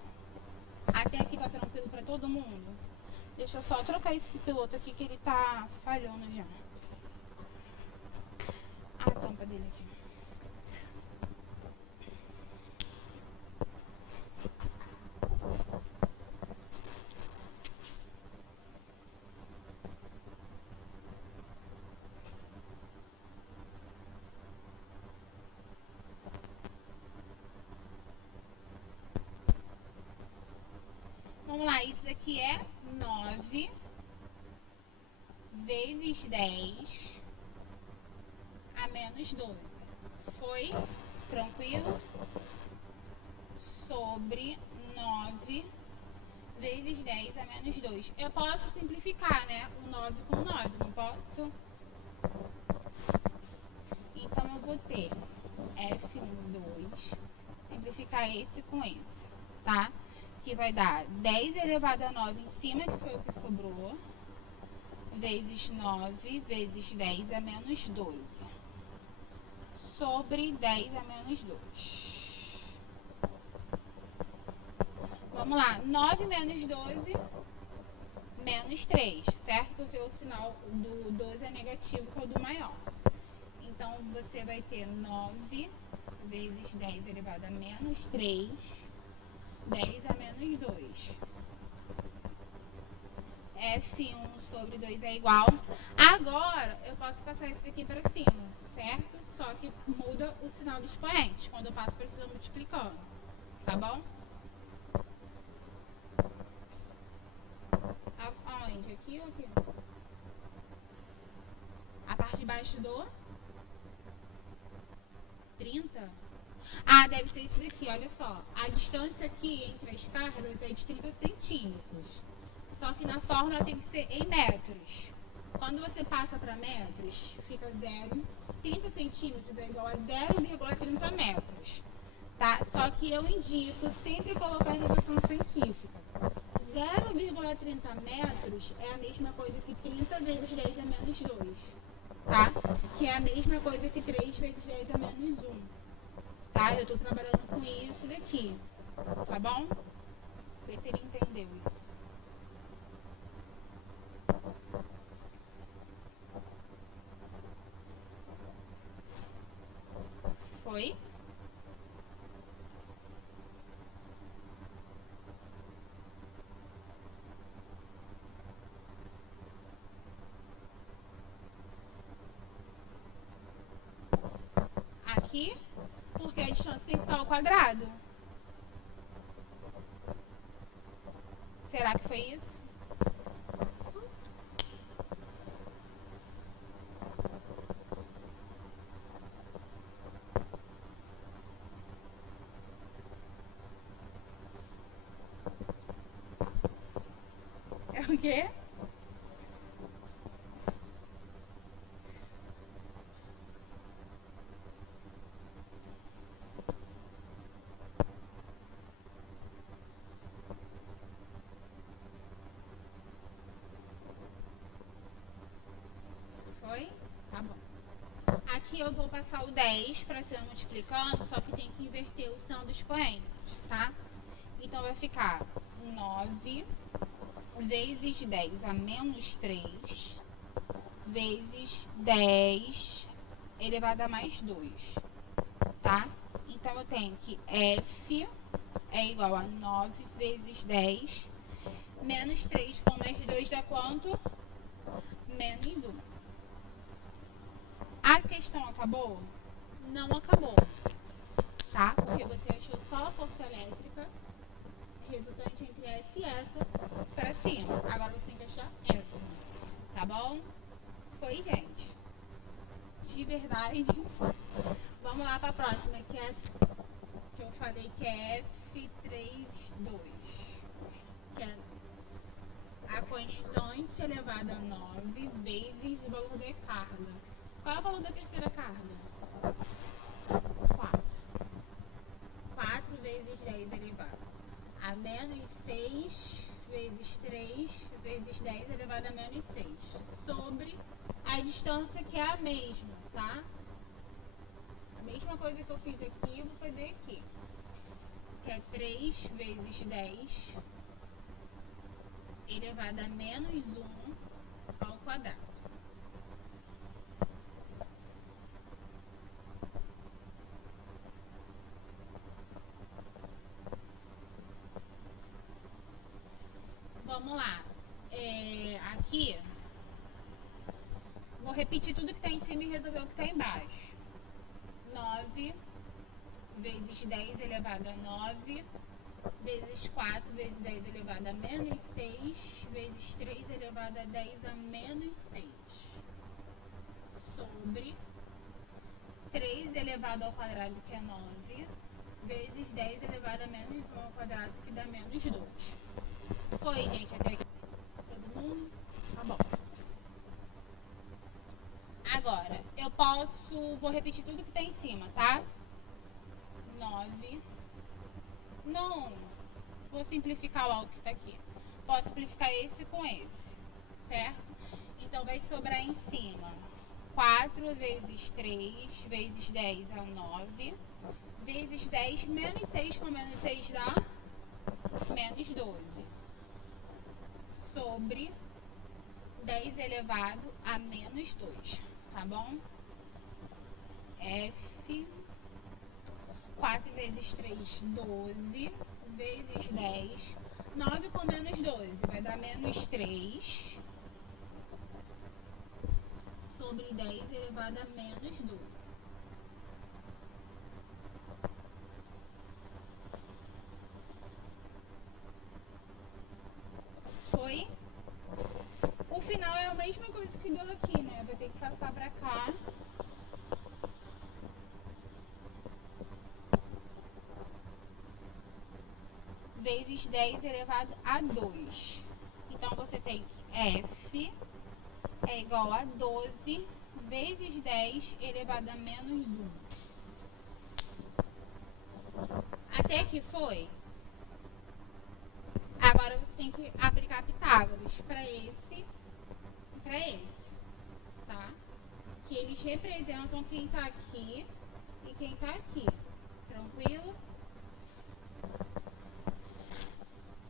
Até aqui tá tranquilo pra todo mundo? Deixa eu só trocar esse piloto aqui que ele tá falhando já. A tampa dele aqui. que é 9 vezes 10 a menos 12. Foi? Tranquilo? Sobre 9 vezes 10 a menos 2. Eu posso simplificar, né? O 9 com 9, não posso? Então, eu vou ter F2, simplificar esse com esse, tá? Que vai dar 10 elevado a 9 em cima, que foi o que sobrou, vezes 9 vezes 10 a menos 12. Sobre 10 a menos 2. Vamos lá, 9 menos 12, menos 3, certo? Porque o sinal do 12 é negativo, que é o do maior. Então, você vai ter 9 vezes 10 elevado a menos 3, 10 a menos 2. F1 sobre 2 é igual. Agora, eu posso passar isso aqui para cima, certo? Só que muda o sinal do expoente quando eu passo para cima multiplicando, tá bom? Aonde? Aqui ou aqui? A parte de baixo do 30? Ah, deve ser isso daqui, olha só. A distância aqui entre as cargas é de 30 centímetros. Só que na fórmula tem que ser em metros. Quando você passa para metros, fica 0. 30 centímetros é igual a 0,30 metros. Tá? Só que eu indico sempre colocar em notação científica. 0,30 metros é a mesma coisa que 30 vezes 10 a menos 2. Tá? Que é a mesma coisa que 3 vezes 10 a menos 1. Tá? Eu tô trabalhando com isso daqui. Tá bom? Vê se ele entendeu isso. Foi? Aqui, porque a distância tem que estar ao quadrado. Será que foi isso? É o quê? Foi? Tá bom. Aqui eu vou passar o 10 para cima multiplicando, só que tem que inverter o sinal dos expoentes, tá? Então vai ficar 9 vezes 10 a menos 3 vezes 10 elevado a mais 2, tá? Então eu tenho que F é igual a 9 vezes 10 menos 3 com mais 2 dá quanto? Menos 1. A questão acabou? Não acabou, tá? Porque você achou só a força elétrica resultante entre essa e essa para cima. Agora você tem que achar essa, tá bom? Foi, gente. De verdade. Vamos lá para a próxima, que é que eu falei que é F32, que é a constante elevada a 9 vezes o valor da carga. Qual é o valor da terceira carga? 4. 4 vezes 10 elevado a menos 6 vezes 3 vezes 10 elevado a menos 6. Sobre a distância que é a mesma, tá? A mesma coisa que eu fiz aqui, eu vou fazer aqui. Que é 3 vezes 10 elevado a menos 1 ao quadrado. Vamos lá. Aqui, vou repetir tudo que está em cima e resolver o que está embaixo. 9 vezes 10 elevado a 9 vezes 4 vezes 10 elevado a menos 6, vezes 3 elevado a 10 a menos 6, sobre 3 elevado ao quadrado, que é 9, vezes 10 elevado a menos 1 ao quadrado, que dá menos 2. Foi, gente, até aqui. Todo mundo? Tá bom. Agora, vou repetir tudo que tá em cima, tá? 9. Não, vou simplificar logo o que tá aqui. Posso simplificar esse com esse, certo? Então, vai sobrar em cima 4 vezes 3 vezes 10 a 9, vezes 10 menos 6 com menos 6 dá menos 12, sobre 10 elevado a menos 2, tá bom? F, 4 vezes 3, 12, vezes 10, 9 com menos 12 vai dar menos 3, sobre 10 elevado a menos 2. Foi? O final é a mesma coisa que deu aqui, né? Vai ter que passar pra cá. Vezes 10 elevado a 2. Então, você tem que F é igual a 12 vezes 10 elevado a menos 1. Até aqui foi? Agora você tem que aplicar Pitágoras para esse e para esse, tá? Que eles representam quem tá aqui e quem tá aqui. Tranquilo?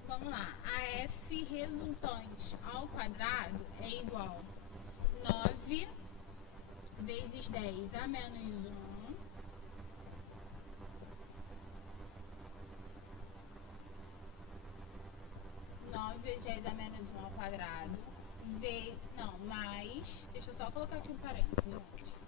Vamos lá. A F resultante ao quadrado é igual a 9 vezes 10 a menos 1 9 vezes 10 a menos 1 ao quadrado, mais, deixa eu só colocar aqui um parênteses, gente.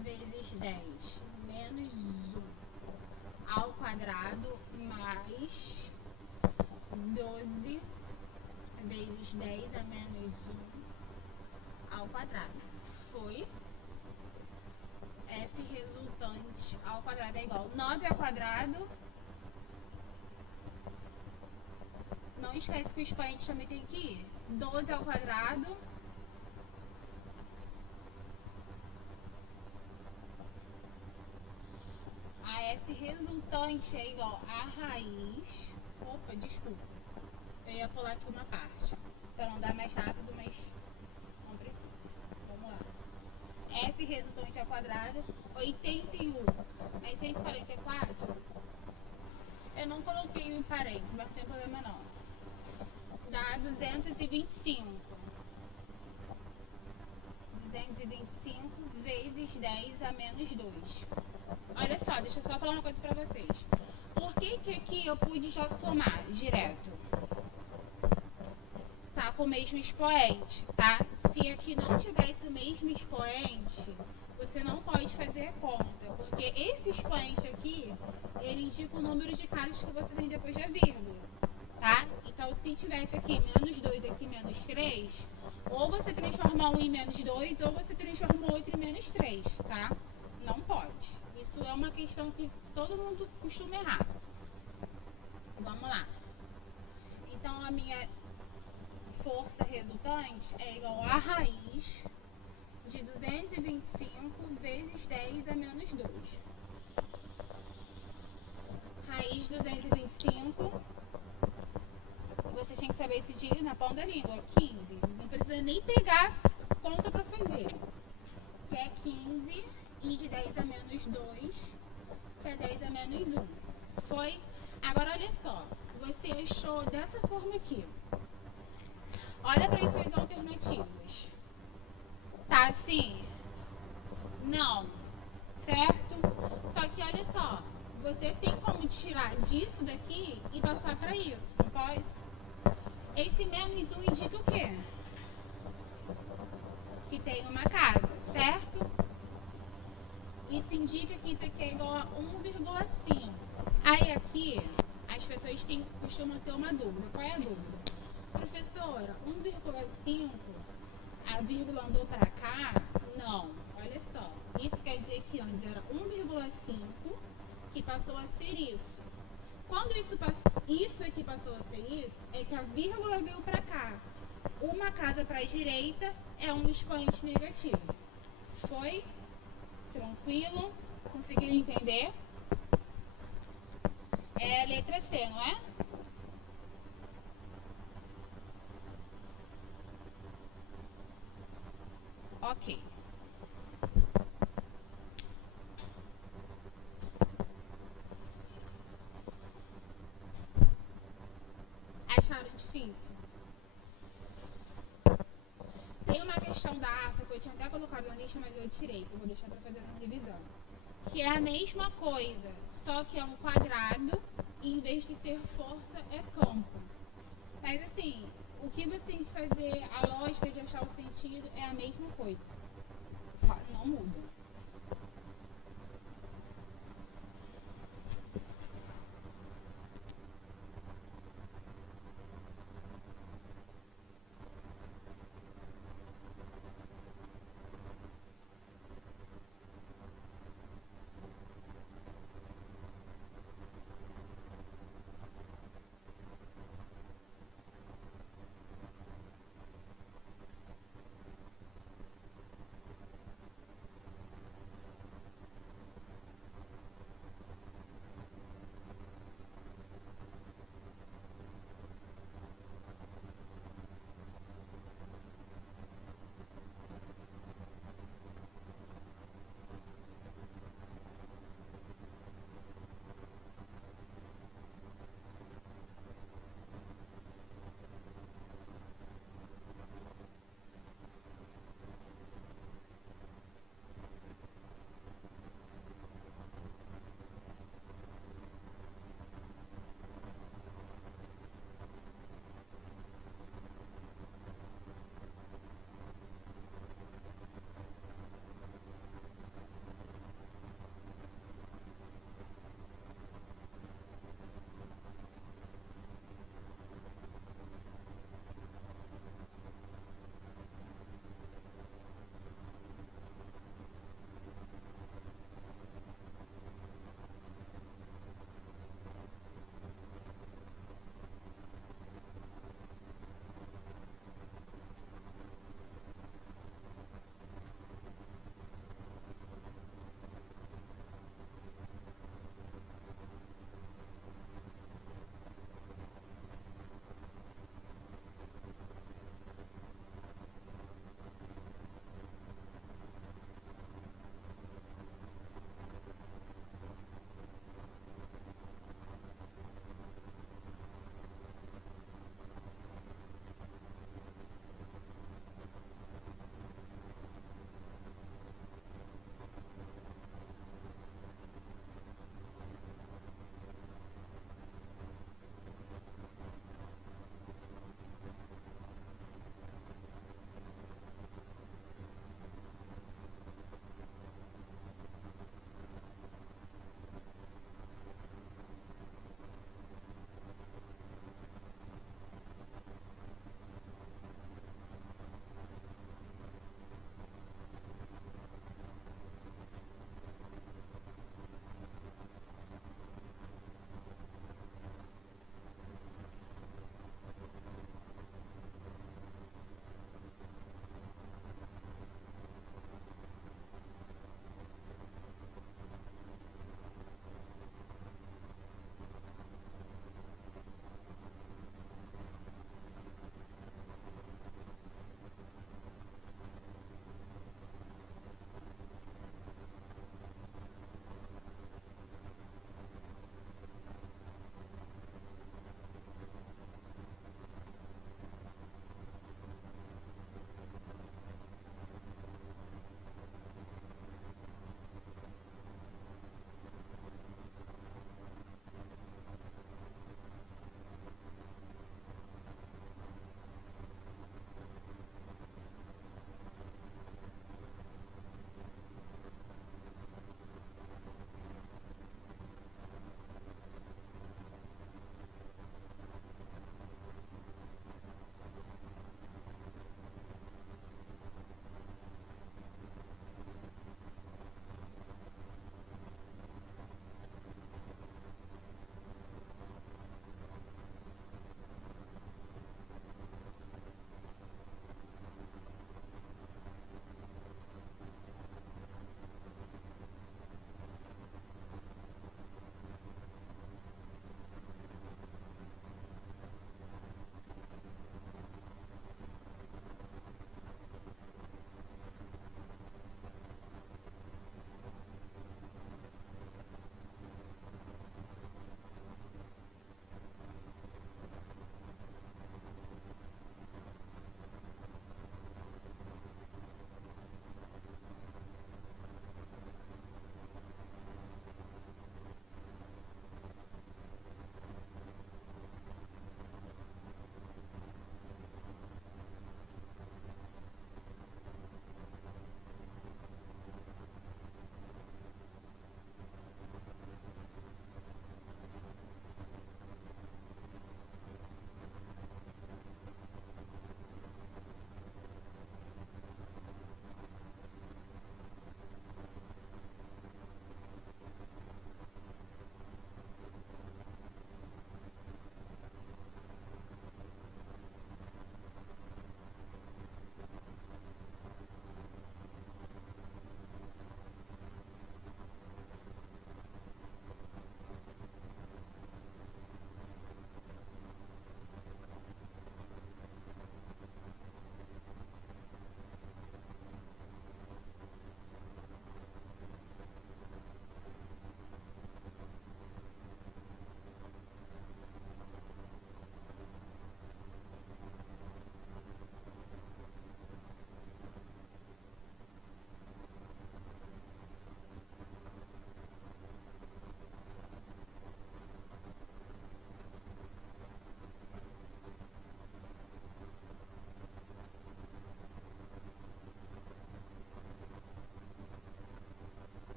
Vezes 10 menos 1 ao quadrado mais 12 vezes 10 a menos 1 ao quadrado. Foi? F resultante ao quadrado é igual a 9 ao quadrado. Não esquece que o expoente também tem que ir. 12 ao quadrado. A F resultante é igual a raiz. Opa, desculpa. Eu ia pular aqui uma parte. Para não dar mais rápido, mas não precisa. Vamos lá. F resultante ao quadrado, 81. Mais 144. Eu não coloquei em parênteses, mas não tem problema não. Dá 225. 225 vezes 10 a menos 2. Olha só, deixa eu só falar uma coisa pra vocês. Por que que aqui eu pude já somar direto? Tá com o mesmo expoente, tá? Se aqui não tivesse o mesmo expoente, você não pode fazer conta, porque esse expoente aqui, ele indica o número de casas que você tem depois da vírgula, tá? Então, se tivesse aqui menos 2 aqui menos 3, ou você transforma um em menos 2, ou você transforma o outro em menos 3, tá? Não pode. Isso é uma questão que todo mundo costuma errar. Vamos lá. Então, a minha força resultante é igual a raiz de 225 vezes 10 a menos 2. Raiz de 225. Vocês têm que saber esse dia na ponta da língua. 15. Não precisa nem pegar conta para fazer. Que é 15. E de 10 a menos 2, que é 10 a menos 1. Foi? Agora, olha só. Você achou dessa forma aqui. Olha para as suas alternativas. Tá assim? Não. Certo? Só que olha só. que tem uma casa, certo? Isso indica que isso aqui é igual a 1,5. Aí aqui, as pessoas costumam ter uma dúvida. Qual é a dúvida? Professora, 1,5, a vírgula andou para cá? Não, olha só. Isso quer dizer que antes era 1,5, que passou a ser isso. Quando isso daqui passou a ser isso, é que a vírgula veio para cá. Uma casa para a direita é um expoente negativo. Foi? Tranquilo? Conseguiram entender? É a letra C, não é? Ok. Acharam difícil? Tem uma questão da AFA que eu tinha até colocado na lista, mas eu tirei, que eu vou deixar para fazer na revisão. Que é a mesma coisa, só que é um quadrado e em vez de ser força é campo. Mas assim, o que você tem que fazer, a lógica de achar o sentido é a mesma coisa. Não muda.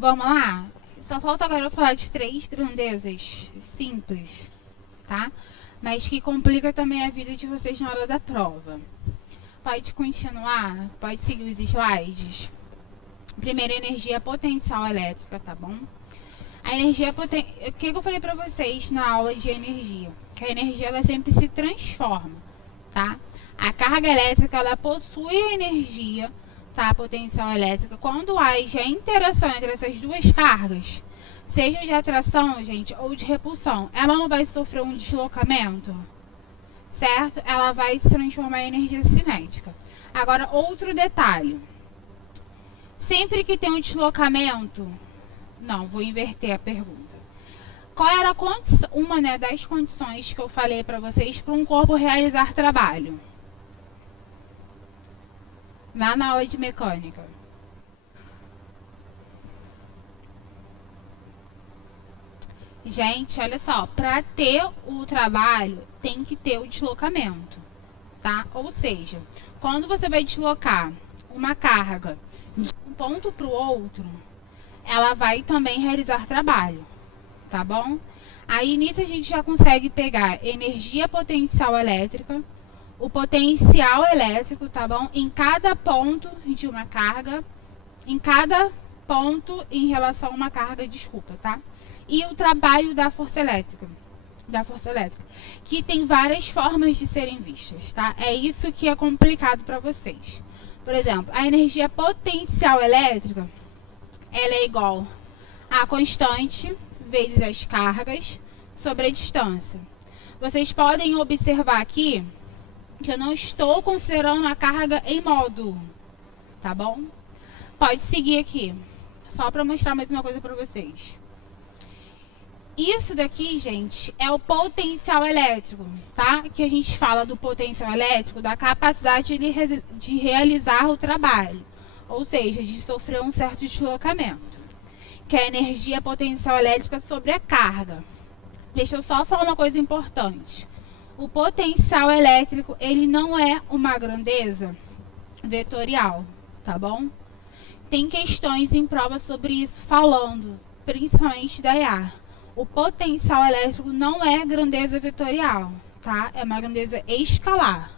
Vamos lá? Só falta agora eu falar de 3 grandezas simples, tá? Mas que complica também a vida de vocês na hora da prova. Pode continuar? Pode seguir os slides? Primeira, energia potencial elétrica, tá bom? A energia potencial... O que eu falei pra vocês na aula de energia? Que a energia, ela sempre se transforma, tá? A carga elétrica, ela possui a energia, tá? Potencial elétrica. Quando haja interação entre essas duas cargas, seja de atração, gente, ou de repulsão, ela não vai sofrer um deslocamento, certo? Ela vai se transformar em energia cinética. Agora, outro detalhe. Sempre que tem um deslocamento... Não, vou inverter a pergunta. Qual era uma, né, das condições que eu falei para vocês para um corpo realizar trabalho? Lá na aula de mecânica. Gente, olha só, para ter o trabalho tem que ter o deslocamento, tá? Ou seja, quando você vai deslocar uma carga de um ponto para o outro, ela vai também realizar trabalho, tá bom? Aí nisso a gente já consegue pegar energia potencial elétrica, o potencial elétrico, tá bom? Em cada ponto de uma carga, em cada ponto em relação a uma carga, desculpa, tá? E o trabalho da força elétrica, que tem várias formas de serem vistas, tá? É isso que é complicado para vocês. Por exemplo, a energia potencial elétrica, ela é igual a constante vezes as cargas sobre a distância. Vocês podem observar aqui que eu não estou considerando a carga em módulo, tá bom? Pode seguir aqui, só para mostrar mais uma coisa para vocês. Isso daqui, gente, é o potencial elétrico, tá? Que a gente fala do potencial elétrico, da capacidade de realizar o trabalho, ou seja, de sofrer um certo deslocamento, que é a energia potencial elétrica sobre a carga. Deixa eu só falar uma coisa importante. O potencial elétrico, ele não é uma grandeza vetorial, tá bom? Tem questões em prova sobre isso falando, principalmente da IAR. O potencial elétrico não é grandeza vetorial, tá? É uma grandeza escalar.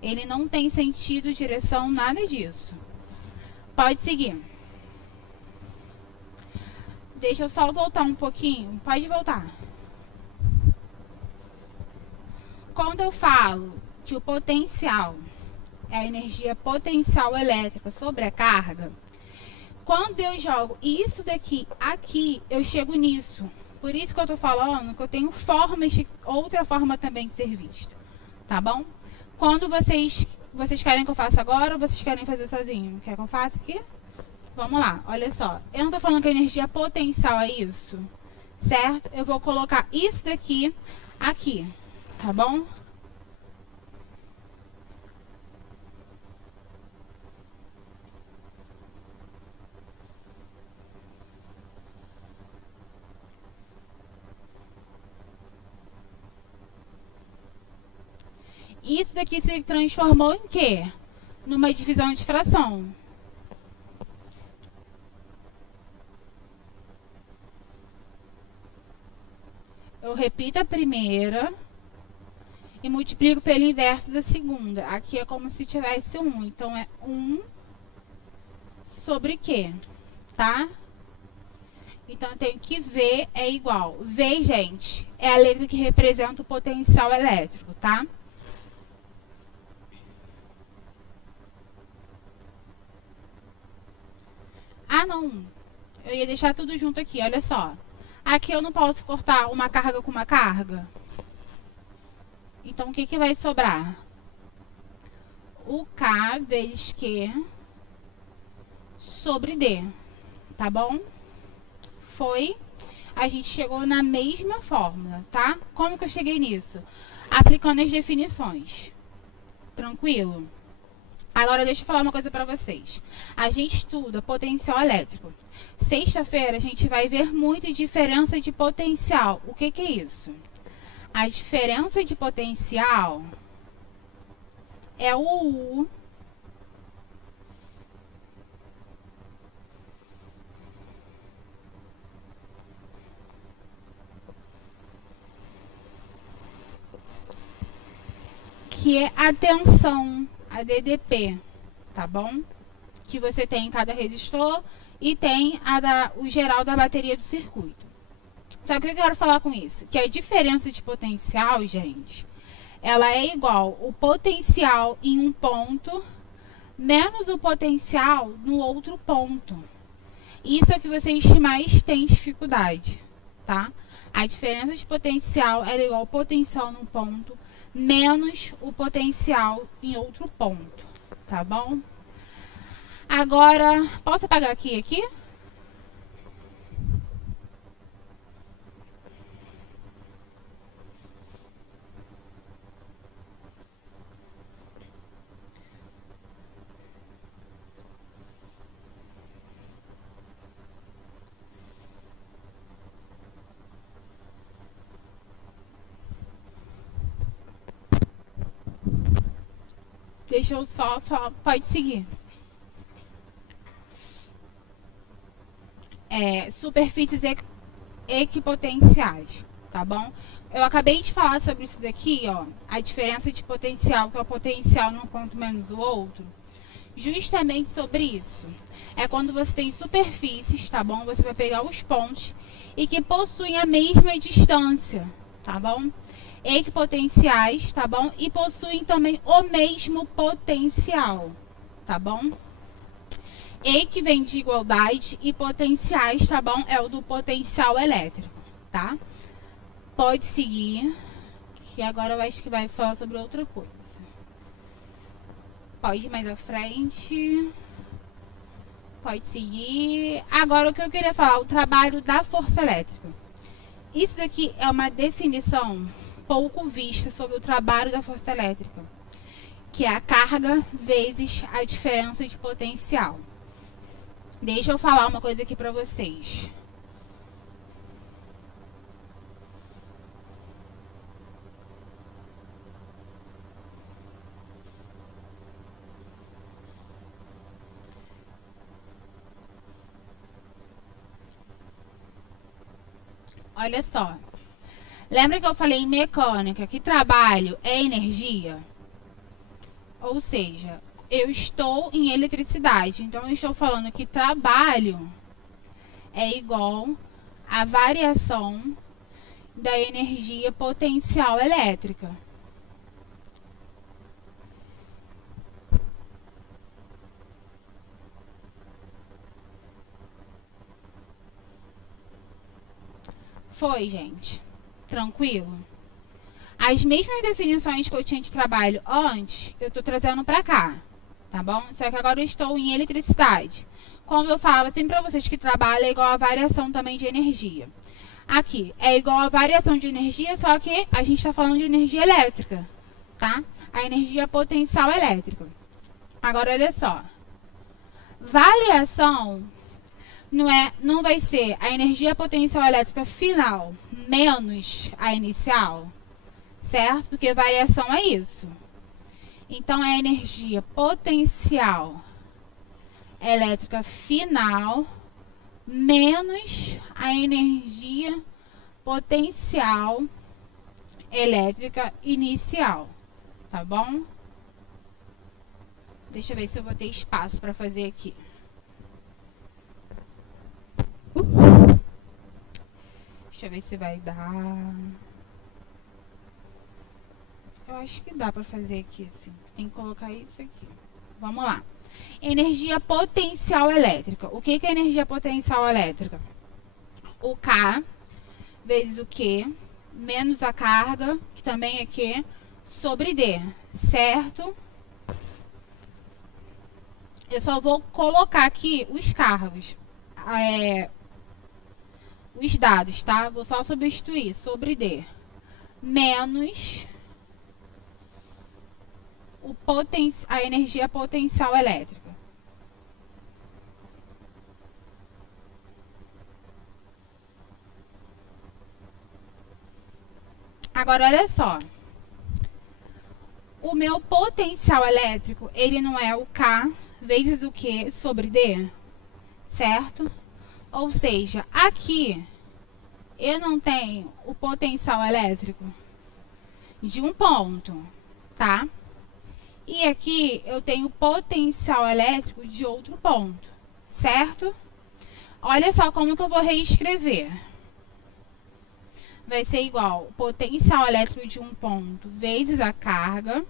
Ele não tem sentido, direção, nada disso. Pode seguir. Deixa eu só voltar um pouquinho. Pode voltar. Quando eu falo que o potencial é a energia potencial elétrica sobre a carga, quando eu jogo isso daqui aqui, eu chego nisso. Por isso que eu tô falando que eu tenho outra forma também de ser visto, tá bom? Quando vocês querem que eu faça agora ou vocês querem fazer sozinho? Quer que eu faça aqui? Vamos lá, olha só. Eu não tô falando que a energia potencial é isso, certo? Eu vou colocar isso daqui aqui, tá bom? Isso daqui se transformou em quê? Numa divisão de fração. Eu repito a primeira e multiplico pelo inverso da segunda. Aqui é como se tivesse 1. Então, é 1 sobre quê? Tá? Então, eu tenho que V é igual. V, gente, é a letra que representa o potencial elétrico, tá? Ah, não. Eu ia deixar tudo junto aqui, olha só. Aqui eu não posso cortar uma carga com uma carga. Então, o que que vai sobrar? O K vezes Q sobre D, tá bom? Foi. A gente chegou na mesma fórmula, tá? Como que eu cheguei nisso? Aplicando as definições. Tranquilo? Agora, deixa eu falar uma coisa pra vocês. A gente estuda potencial elétrico. Sexta-feira, a gente vai ver muito diferença de potencial. O que que é isso? A diferença de potencial é o U que é a tensão, a DDP, tá bom? Que você tem em cada resistor e tem o geral da bateria do circuito. Só que o que eu quero falar com isso? Que a diferença de potencial, gente, ela é igual o potencial em um ponto menos o potencial no outro ponto. Isso é o que vocês mais têm dificuldade, tá? A diferença de potencial é igual ao potencial num ponto menos o potencial em outro ponto, tá bom? Agora, posso apagar aqui? Deixa eu só falar, pode seguir. Superfícies equipotenciais, tá bom? Eu acabei de falar sobre isso daqui, ó, a diferença de potencial, que é o potencial num ponto menos o outro, justamente sobre isso. É quando você tem superfícies, tá bom? Você vai pegar os pontos e que possuem a mesma distância, tá bom? Equipotenciais, tá bom? E possuem também o mesmo potencial, tá bom? E que vem de igualdade e potenciais, tá bom? É o do potencial elétrico, tá? Pode seguir, que agora eu acho que vai falar sobre outra coisa. Pode ir mais à frente. Pode seguir. Agora o que eu queria falar, o trabalho da força elétrica. Isso daqui é uma definição pouco vista sobre o trabalho da força elétrica, que é a carga vezes a diferença de potencial. Deixa eu falar uma coisa aqui pra vocês. Olha só. Lembra que eu falei em mecânica que trabalho é energia? Ou seja, eu estou em eletricidade. Então, eu estou falando que trabalho é igual à variação da energia potencial elétrica. Foi, gente? Tranquilo? As mesmas definições que eu tinha de trabalho antes, eu estou trazendo para cá, tá bom? Só que agora eu estou em eletricidade. Como eu falava sempre para vocês que trabalho é igual a variação também de energia. Aqui, é igual a variação de energia, só que a gente está falando de energia elétrica, tá? A energia potencial elétrica. Agora, olha só. Variação não vai ser a energia potencial elétrica final menos a inicial, certo? Porque variação é isso. Então, é a energia potencial elétrica final menos a energia potencial elétrica inicial, tá bom? Deixa eu ver se eu vou ter espaço para fazer aqui. Deixa eu ver se vai dar. Eu acho que dá para fazer aqui, assim. Tem que colocar isso aqui. Vamos lá. Energia potencial elétrica. O que é energia potencial elétrica? O K vezes o Q menos a carga, que também é Q, sobre D, certo? Eu só vou colocar aqui os cargos, os dados, tá? Vou só substituir sobre D menos a energia potencial elétrica. Agora, olha só. O meu potencial elétrico, ele não é o K vezes o Q sobre D, certo? Ou seja, aqui eu não tenho o potencial elétrico de um ponto. tá? E aqui eu tenho potencial elétrico de outro ponto, certo? Olha só como que eu vou reescrever. Vai ser igual potencial elétrico de um ponto vezes a carga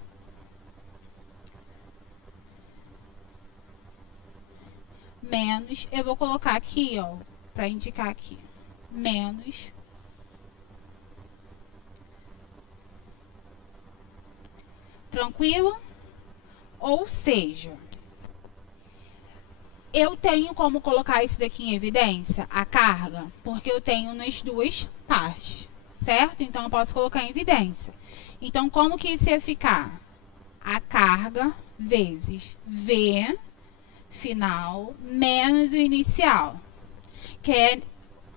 menos, eu vou colocar aqui, ó, para indicar aqui, menos tranquilo? Ou seja, eu tenho como colocar isso daqui em evidência, a carga, porque eu tenho nas duas partes, certo? Então, eu posso colocar em evidência. Então, como que isso ia ficar? A carga vezes V final menos o inicial, que é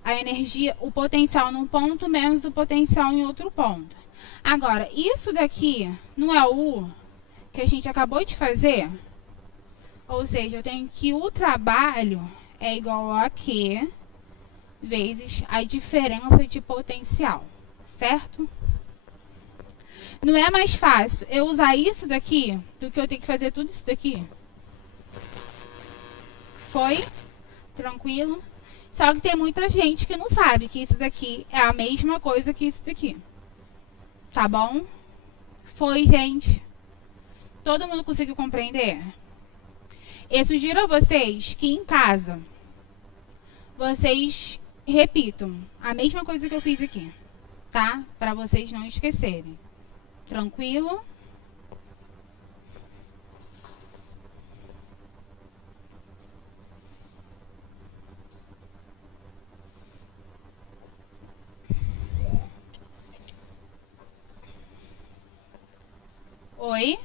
a energia, o potencial num ponto menos o potencial em outro ponto. Agora, isso daqui não é o U que a gente acabou de fazer? Ou seja, eu tenho que o trabalho é igual a Q vezes a diferença de potencial, certo? Não é mais fácil eu usar isso daqui do que eu ter que fazer tudo isso daqui? Foi? Tranquilo? Só que tem muita gente que não sabe que isso daqui é a mesma coisa que isso daqui. Tá bom? Foi, gente? Todo mundo conseguiu compreender? Eu sugiro a vocês que em casa vocês repitam a mesma coisa que eu fiz aqui, tá? Para vocês não esquecerem. Tranquilo? Oi?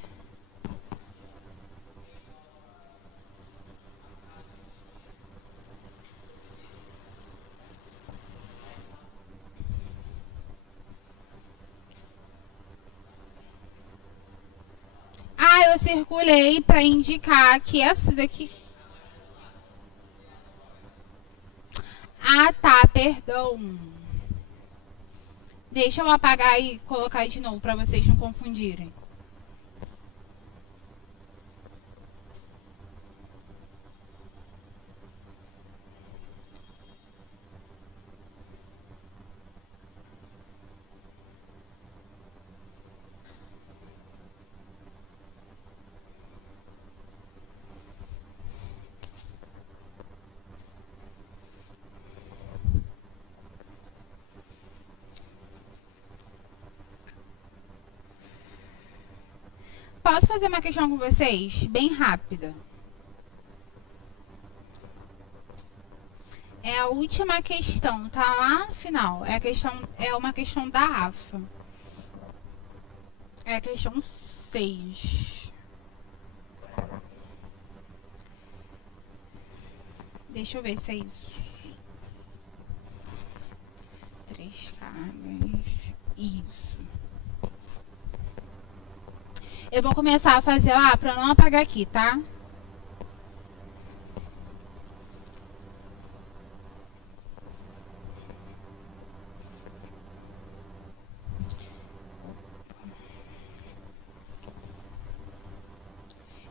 Ah, eu circulei para indicar que essa daqui... Ah, tá, perdão. Deixa eu apagar e colocar de novo para vocês não confundirem. Posso fazer uma questão com vocês? Bem rápida. É a última questão, tá lá no final. É uma questão da AFA. É a questão 6. Deixa eu ver se é isso. 3 cargas. Isso. Eu vou começar a fazer lá pra não apagar aqui, tá?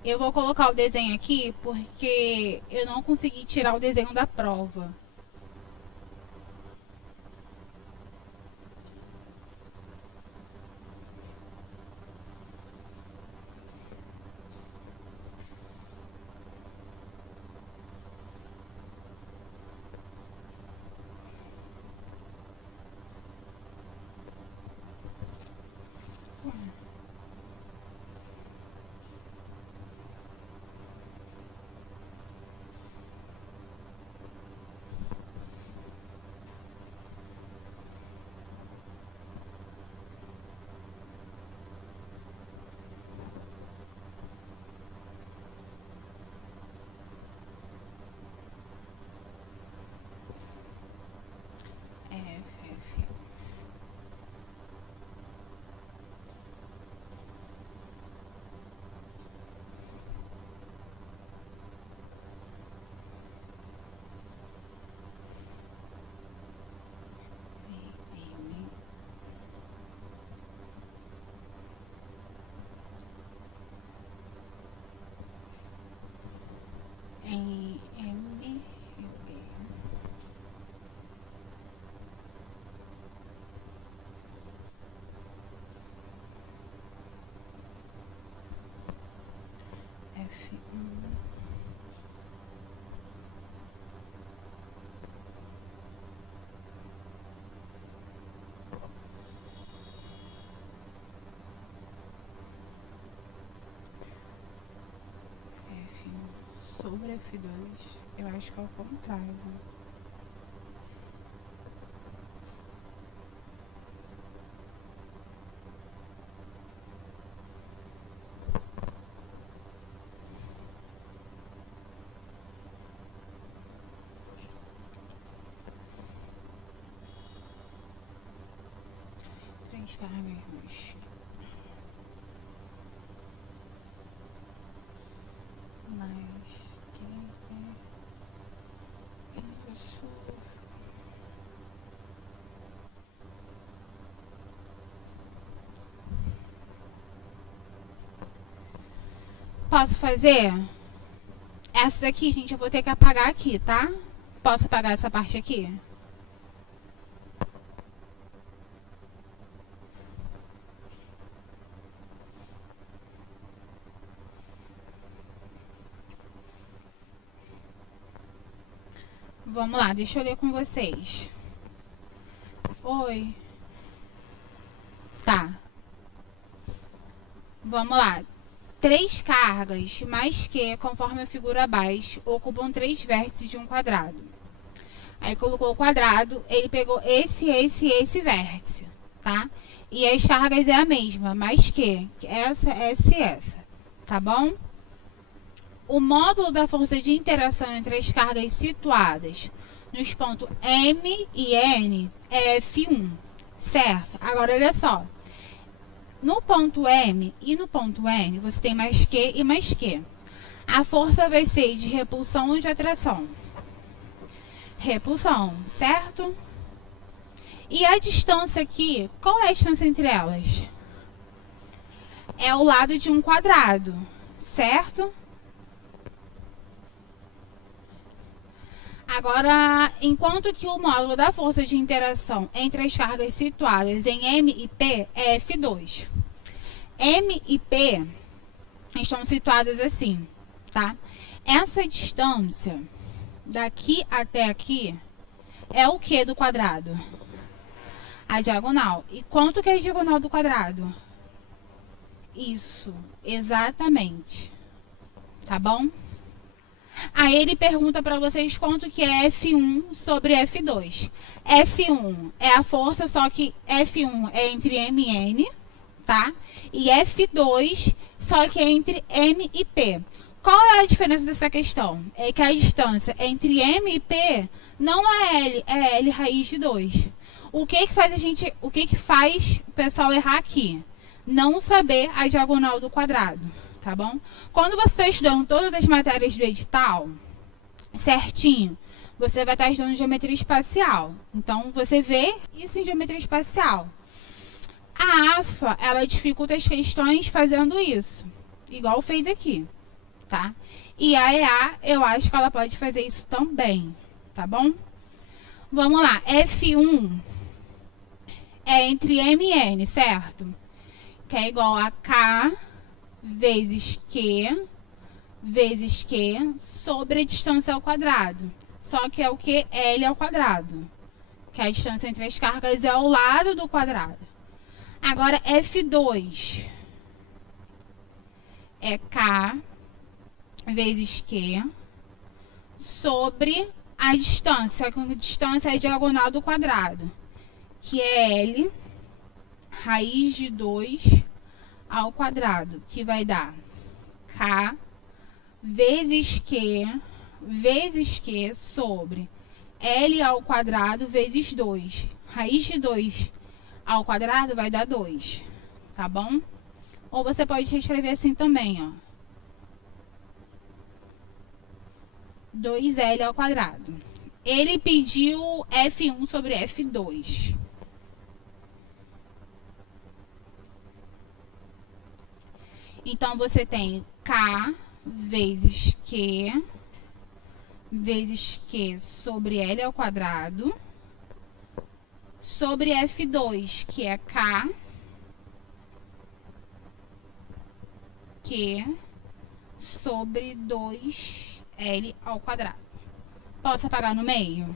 Eu vou colocar o desenho aqui porque eu não consegui tirar o desenho da prova. em M e B. F1 sobre F2, eu acho que é o contrário. Três cargas mais que isso. Posso fazer? Essa daqui, gente, eu vou ter que apagar aqui, tá? Posso apagar essa parte aqui? Vamos lá, deixa eu ler com vocês. Oi. Tá. Vamos lá. Três cargas mais que, conforme a figura abaixo, ocupam três vértices de um quadrado. Aí colocou o quadrado, ele pegou esse vértice, tá? E as cargas é a mesma, mais que essa, essa, tá bom? O módulo da força de interação entre as cargas situadas nos pontos M e N é F1, certo? Agora, olha só. No ponto M e no ponto N, você tem mais que e mais que. A força vai ser de repulsão ou de atração? Repulsão, certo? E a distância aqui, qual é a distância entre elas? É o lado de um quadrado, certo? Agora, enquanto que o módulo da força de interação entre as cargas situadas em M e P é F2. M e P estão situadas assim, tá? Essa distância daqui até aqui é o que do quadrado? A diagonal. E quanto que é a diagonal do quadrado? Isso, exatamente. Tá bom? Aí ele pergunta para vocês quanto que é F1 sobre F2. F1 é a força, só que F1 é entre M e N, tá? E F2 só que é entre M e P. Qual é a diferença dessa questão? É que a distância entre M e P não é L, é L raiz de 2. O que faz o pessoal errar aqui? Não saber a diagonal do quadrado, tá bom? Quando você está estudando todas as matérias do edital, certinho, você vai estar estudando geometria espacial. Então, você vê isso em geometria espacial. A AFA, ela dificulta as questões fazendo isso, igual fez aqui, tá? E a EA, eu acho que ela pode fazer isso também, tá bom? Vamos lá, F1 é entre M e N, certo? Que é igual a K vezes Q sobre a distância ao quadrado. Só que é o que? L ao quadrado. Que a distância entre as cargas é ao lado do quadrado. Agora, F2 é K vezes Q sobre a distância. A distância é a diagonal do quadrado, que é L raiz de 2 ao quadrado, que vai dar K vezes Q sobre L ao quadrado vezes 2. Raiz de 2 ao quadrado vai dar 2, tá bom? Ou você pode reescrever assim também, ó. 2L ao quadrado. Ele pediu F1 sobre F2. Então, você tem K vezes Q vezes Q sobre L ao quadrado, sobre F2, que é K, Q sobre 2L ao quadrado. Posso apagar no meio?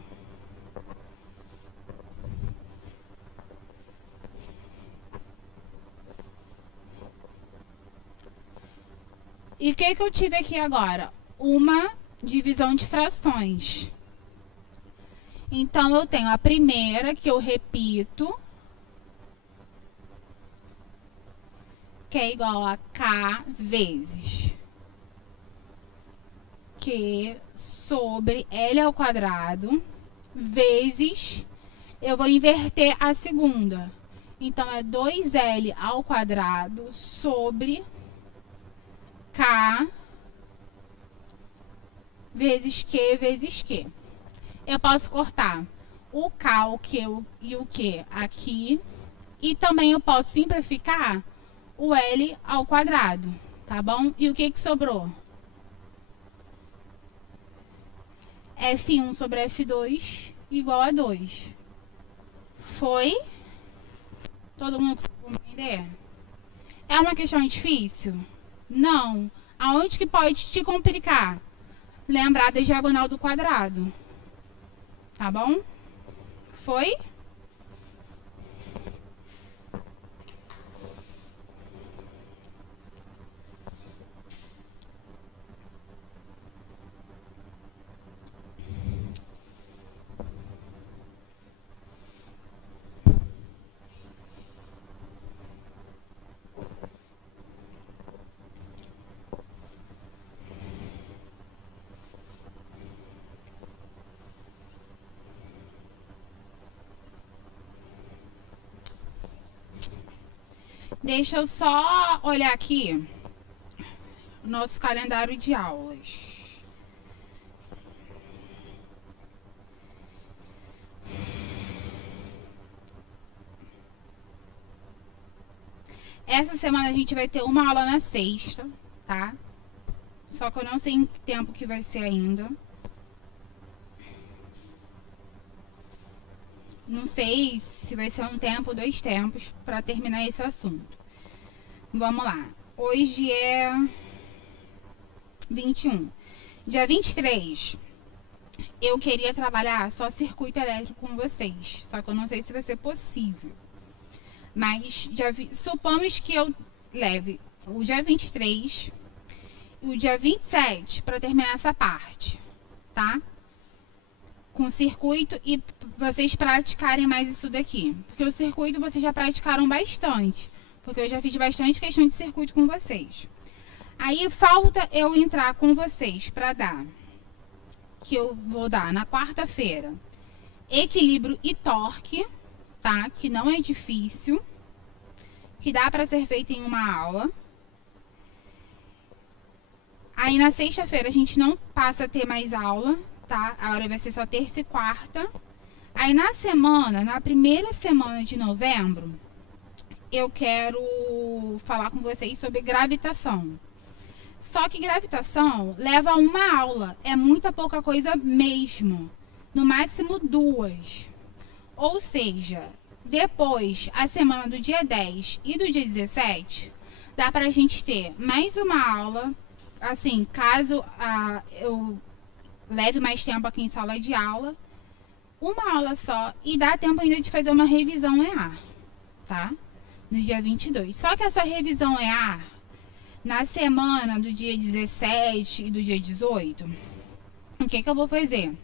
E o que eu tive aqui agora? Uma divisão de frações. Então, eu tenho a primeira, que eu repito, que é igual a K vezes Q sobre L ao quadrado, vezes, eu vou inverter a segunda. Então, é 2L ao quadrado sobre K vezes Q vezes Q. Eu posso cortar o K, o Q e o Q aqui. E também eu posso simplificar o L ao quadrado, tá bom? E o que sobrou? F1 sobre F2 igual a 2. Foi? Todo mundo conseguiu entender? É uma questão difícil? Não. Aonde que pode te complicar? Lembrar da diagonal do quadrado. Tá bom? Foi? Deixa eu só olhar aqui o nosso calendário de aulas. Essa semana a gente vai ter uma aula na sexta, tá? Só que eu não sei em que tempo que vai ser ainda. Não sei se vai ser um tempo ou 2 tempos para terminar esse assunto. Vamos lá. Hoje é 21. Dia 23, eu queria trabalhar só circuito elétrico com vocês. Só que eu não sei se vai ser possível. Mas supomos que eu leve o dia 23 e o dia 27 para terminar essa parte, tá? Com circuito e vocês praticarem mais isso daqui. Porque o circuito vocês já praticaram bastante. Porque eu já fiz bastante questão de circuito com vocês. Aí falta eu entrar com vocês para dar, que eu vou dar na quarta-feira, equilíbrio e torque, tá? Que não é difícil, que dá para ser feito em uma aula. Aí na sexta-feira a gente não passa a ter mais aula, tá? Agora vai ser só terça e quarta. Aí na primeira semana de novembro, eu quero falar com vocês sobre gravitação. Só que gravitação leva uma aula, é muita pouca coisa mesmo, no máximo 2. Ou seja, depois, a semana do dia 10 e do dia 17, dá pra gente ter mais uma aula, assim, caso eu leve mais tempo aqui em sala de aula, uma aula só, e dá tempo ainda de fazer uma revisão EA, tá? No dia 22. Só que essa revisão EA, na semana do dia 17 e do dia 18, o que eu vou fazer?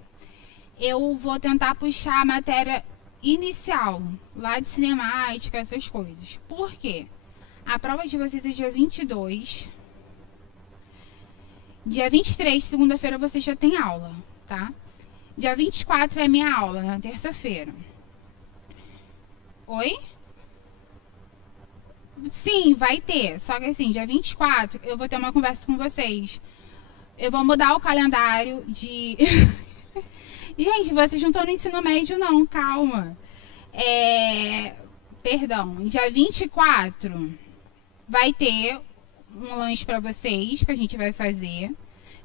Eu vou tentar puxar a matéria inicial, lá de cinemática, essas coisas. Por quê? A prova de vocês é dia 22. Dia 23, segunda-feira, você já tem aula, tá? Dia 24 é minha aula, na terça-feira. Oi? Sim, vai ter. Só que assim, dia 24, eu vou ter uma conversa com vocês. Eu vou mudar o calendário de... Gente, vocês não estão no ensino médio, não. Calma. Perdão. Dia 24 vai ter um lanche pra vocês que a gente vai fazer.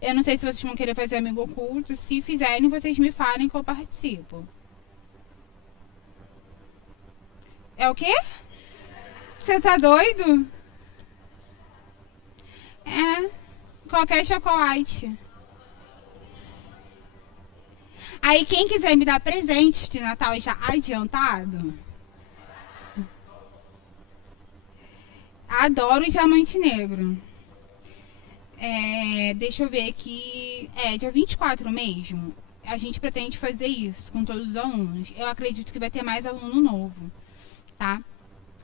Eu não sei se vocês vão querer fazer amigo oculto. Se fizerem, vocês me falem que eu participo. É o quê? Você tá doido? É, qualquer chocolate. Aí quem quiser me dar presente de Natal já adiantado, adoro diamante negro. Deixa eu ver aqui. Dia 24 mesmo. A gente pretende fazer isso com todos os alunos. Eu acredito que vai ter mais aluno novo, tá?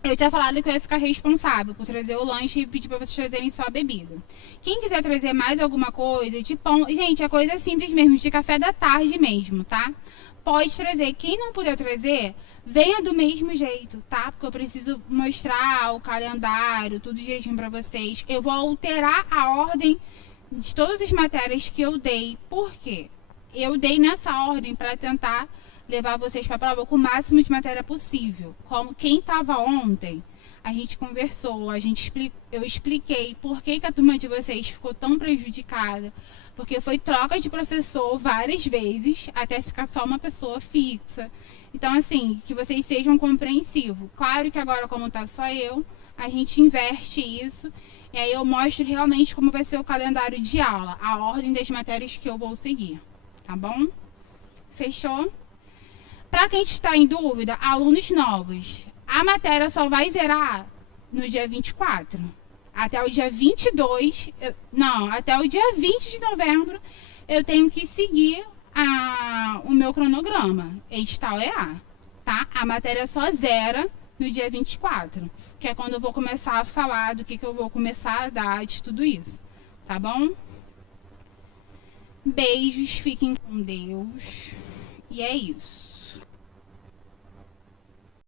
Eu tinha falado que eu ia ficar responsável por trazer o lanche e pedir pra vocês trazerem só a bebida. Quem quiser trazer mais alguma coisa, de pão... Gente, a coisa é simples mesmo, de café da tarde mesmo, tá? Pode trazer. Quem não puder trazer, venha do mesmo jeito, tá? Porque eu preciso mostrar o calendário, tudo direitinho pra vocês. Eu vou alterar a ordem de todas as matérias que eu dei. Por quê? Eu dei nessa ordem pra tentar levar vocês para a prova com o máximo de matéria possível. Como quem estava ontem, a gente conversou, eu expliquei por que a turma de vocês ficou tão prejudicada. Porque foi troca de professor várias vezes, até ficar só uma pessoa fixa. Então, assim, que vocês sejam compreensivos. Claro que agora, como tá só eu, a gente inverte isso. E aí eu mostro realmente como vai ser o calendário de aula, a ordem das matérias que eu vou seguir. Tá bom? Fechou? Para quem está em dúvida, alunos novos, a matéria só vai zerar no dia 24. Até o dia 22, até o dia 20 de novembro, eu tenho que seguir o meu cronograma, edital EA, tá? A matéria só zera no dia 24, que é quando eu vou começar a falar do que eu vou começar a dar de tudo isso, tá bom? Beijos, fiquem com Deus, e é isso.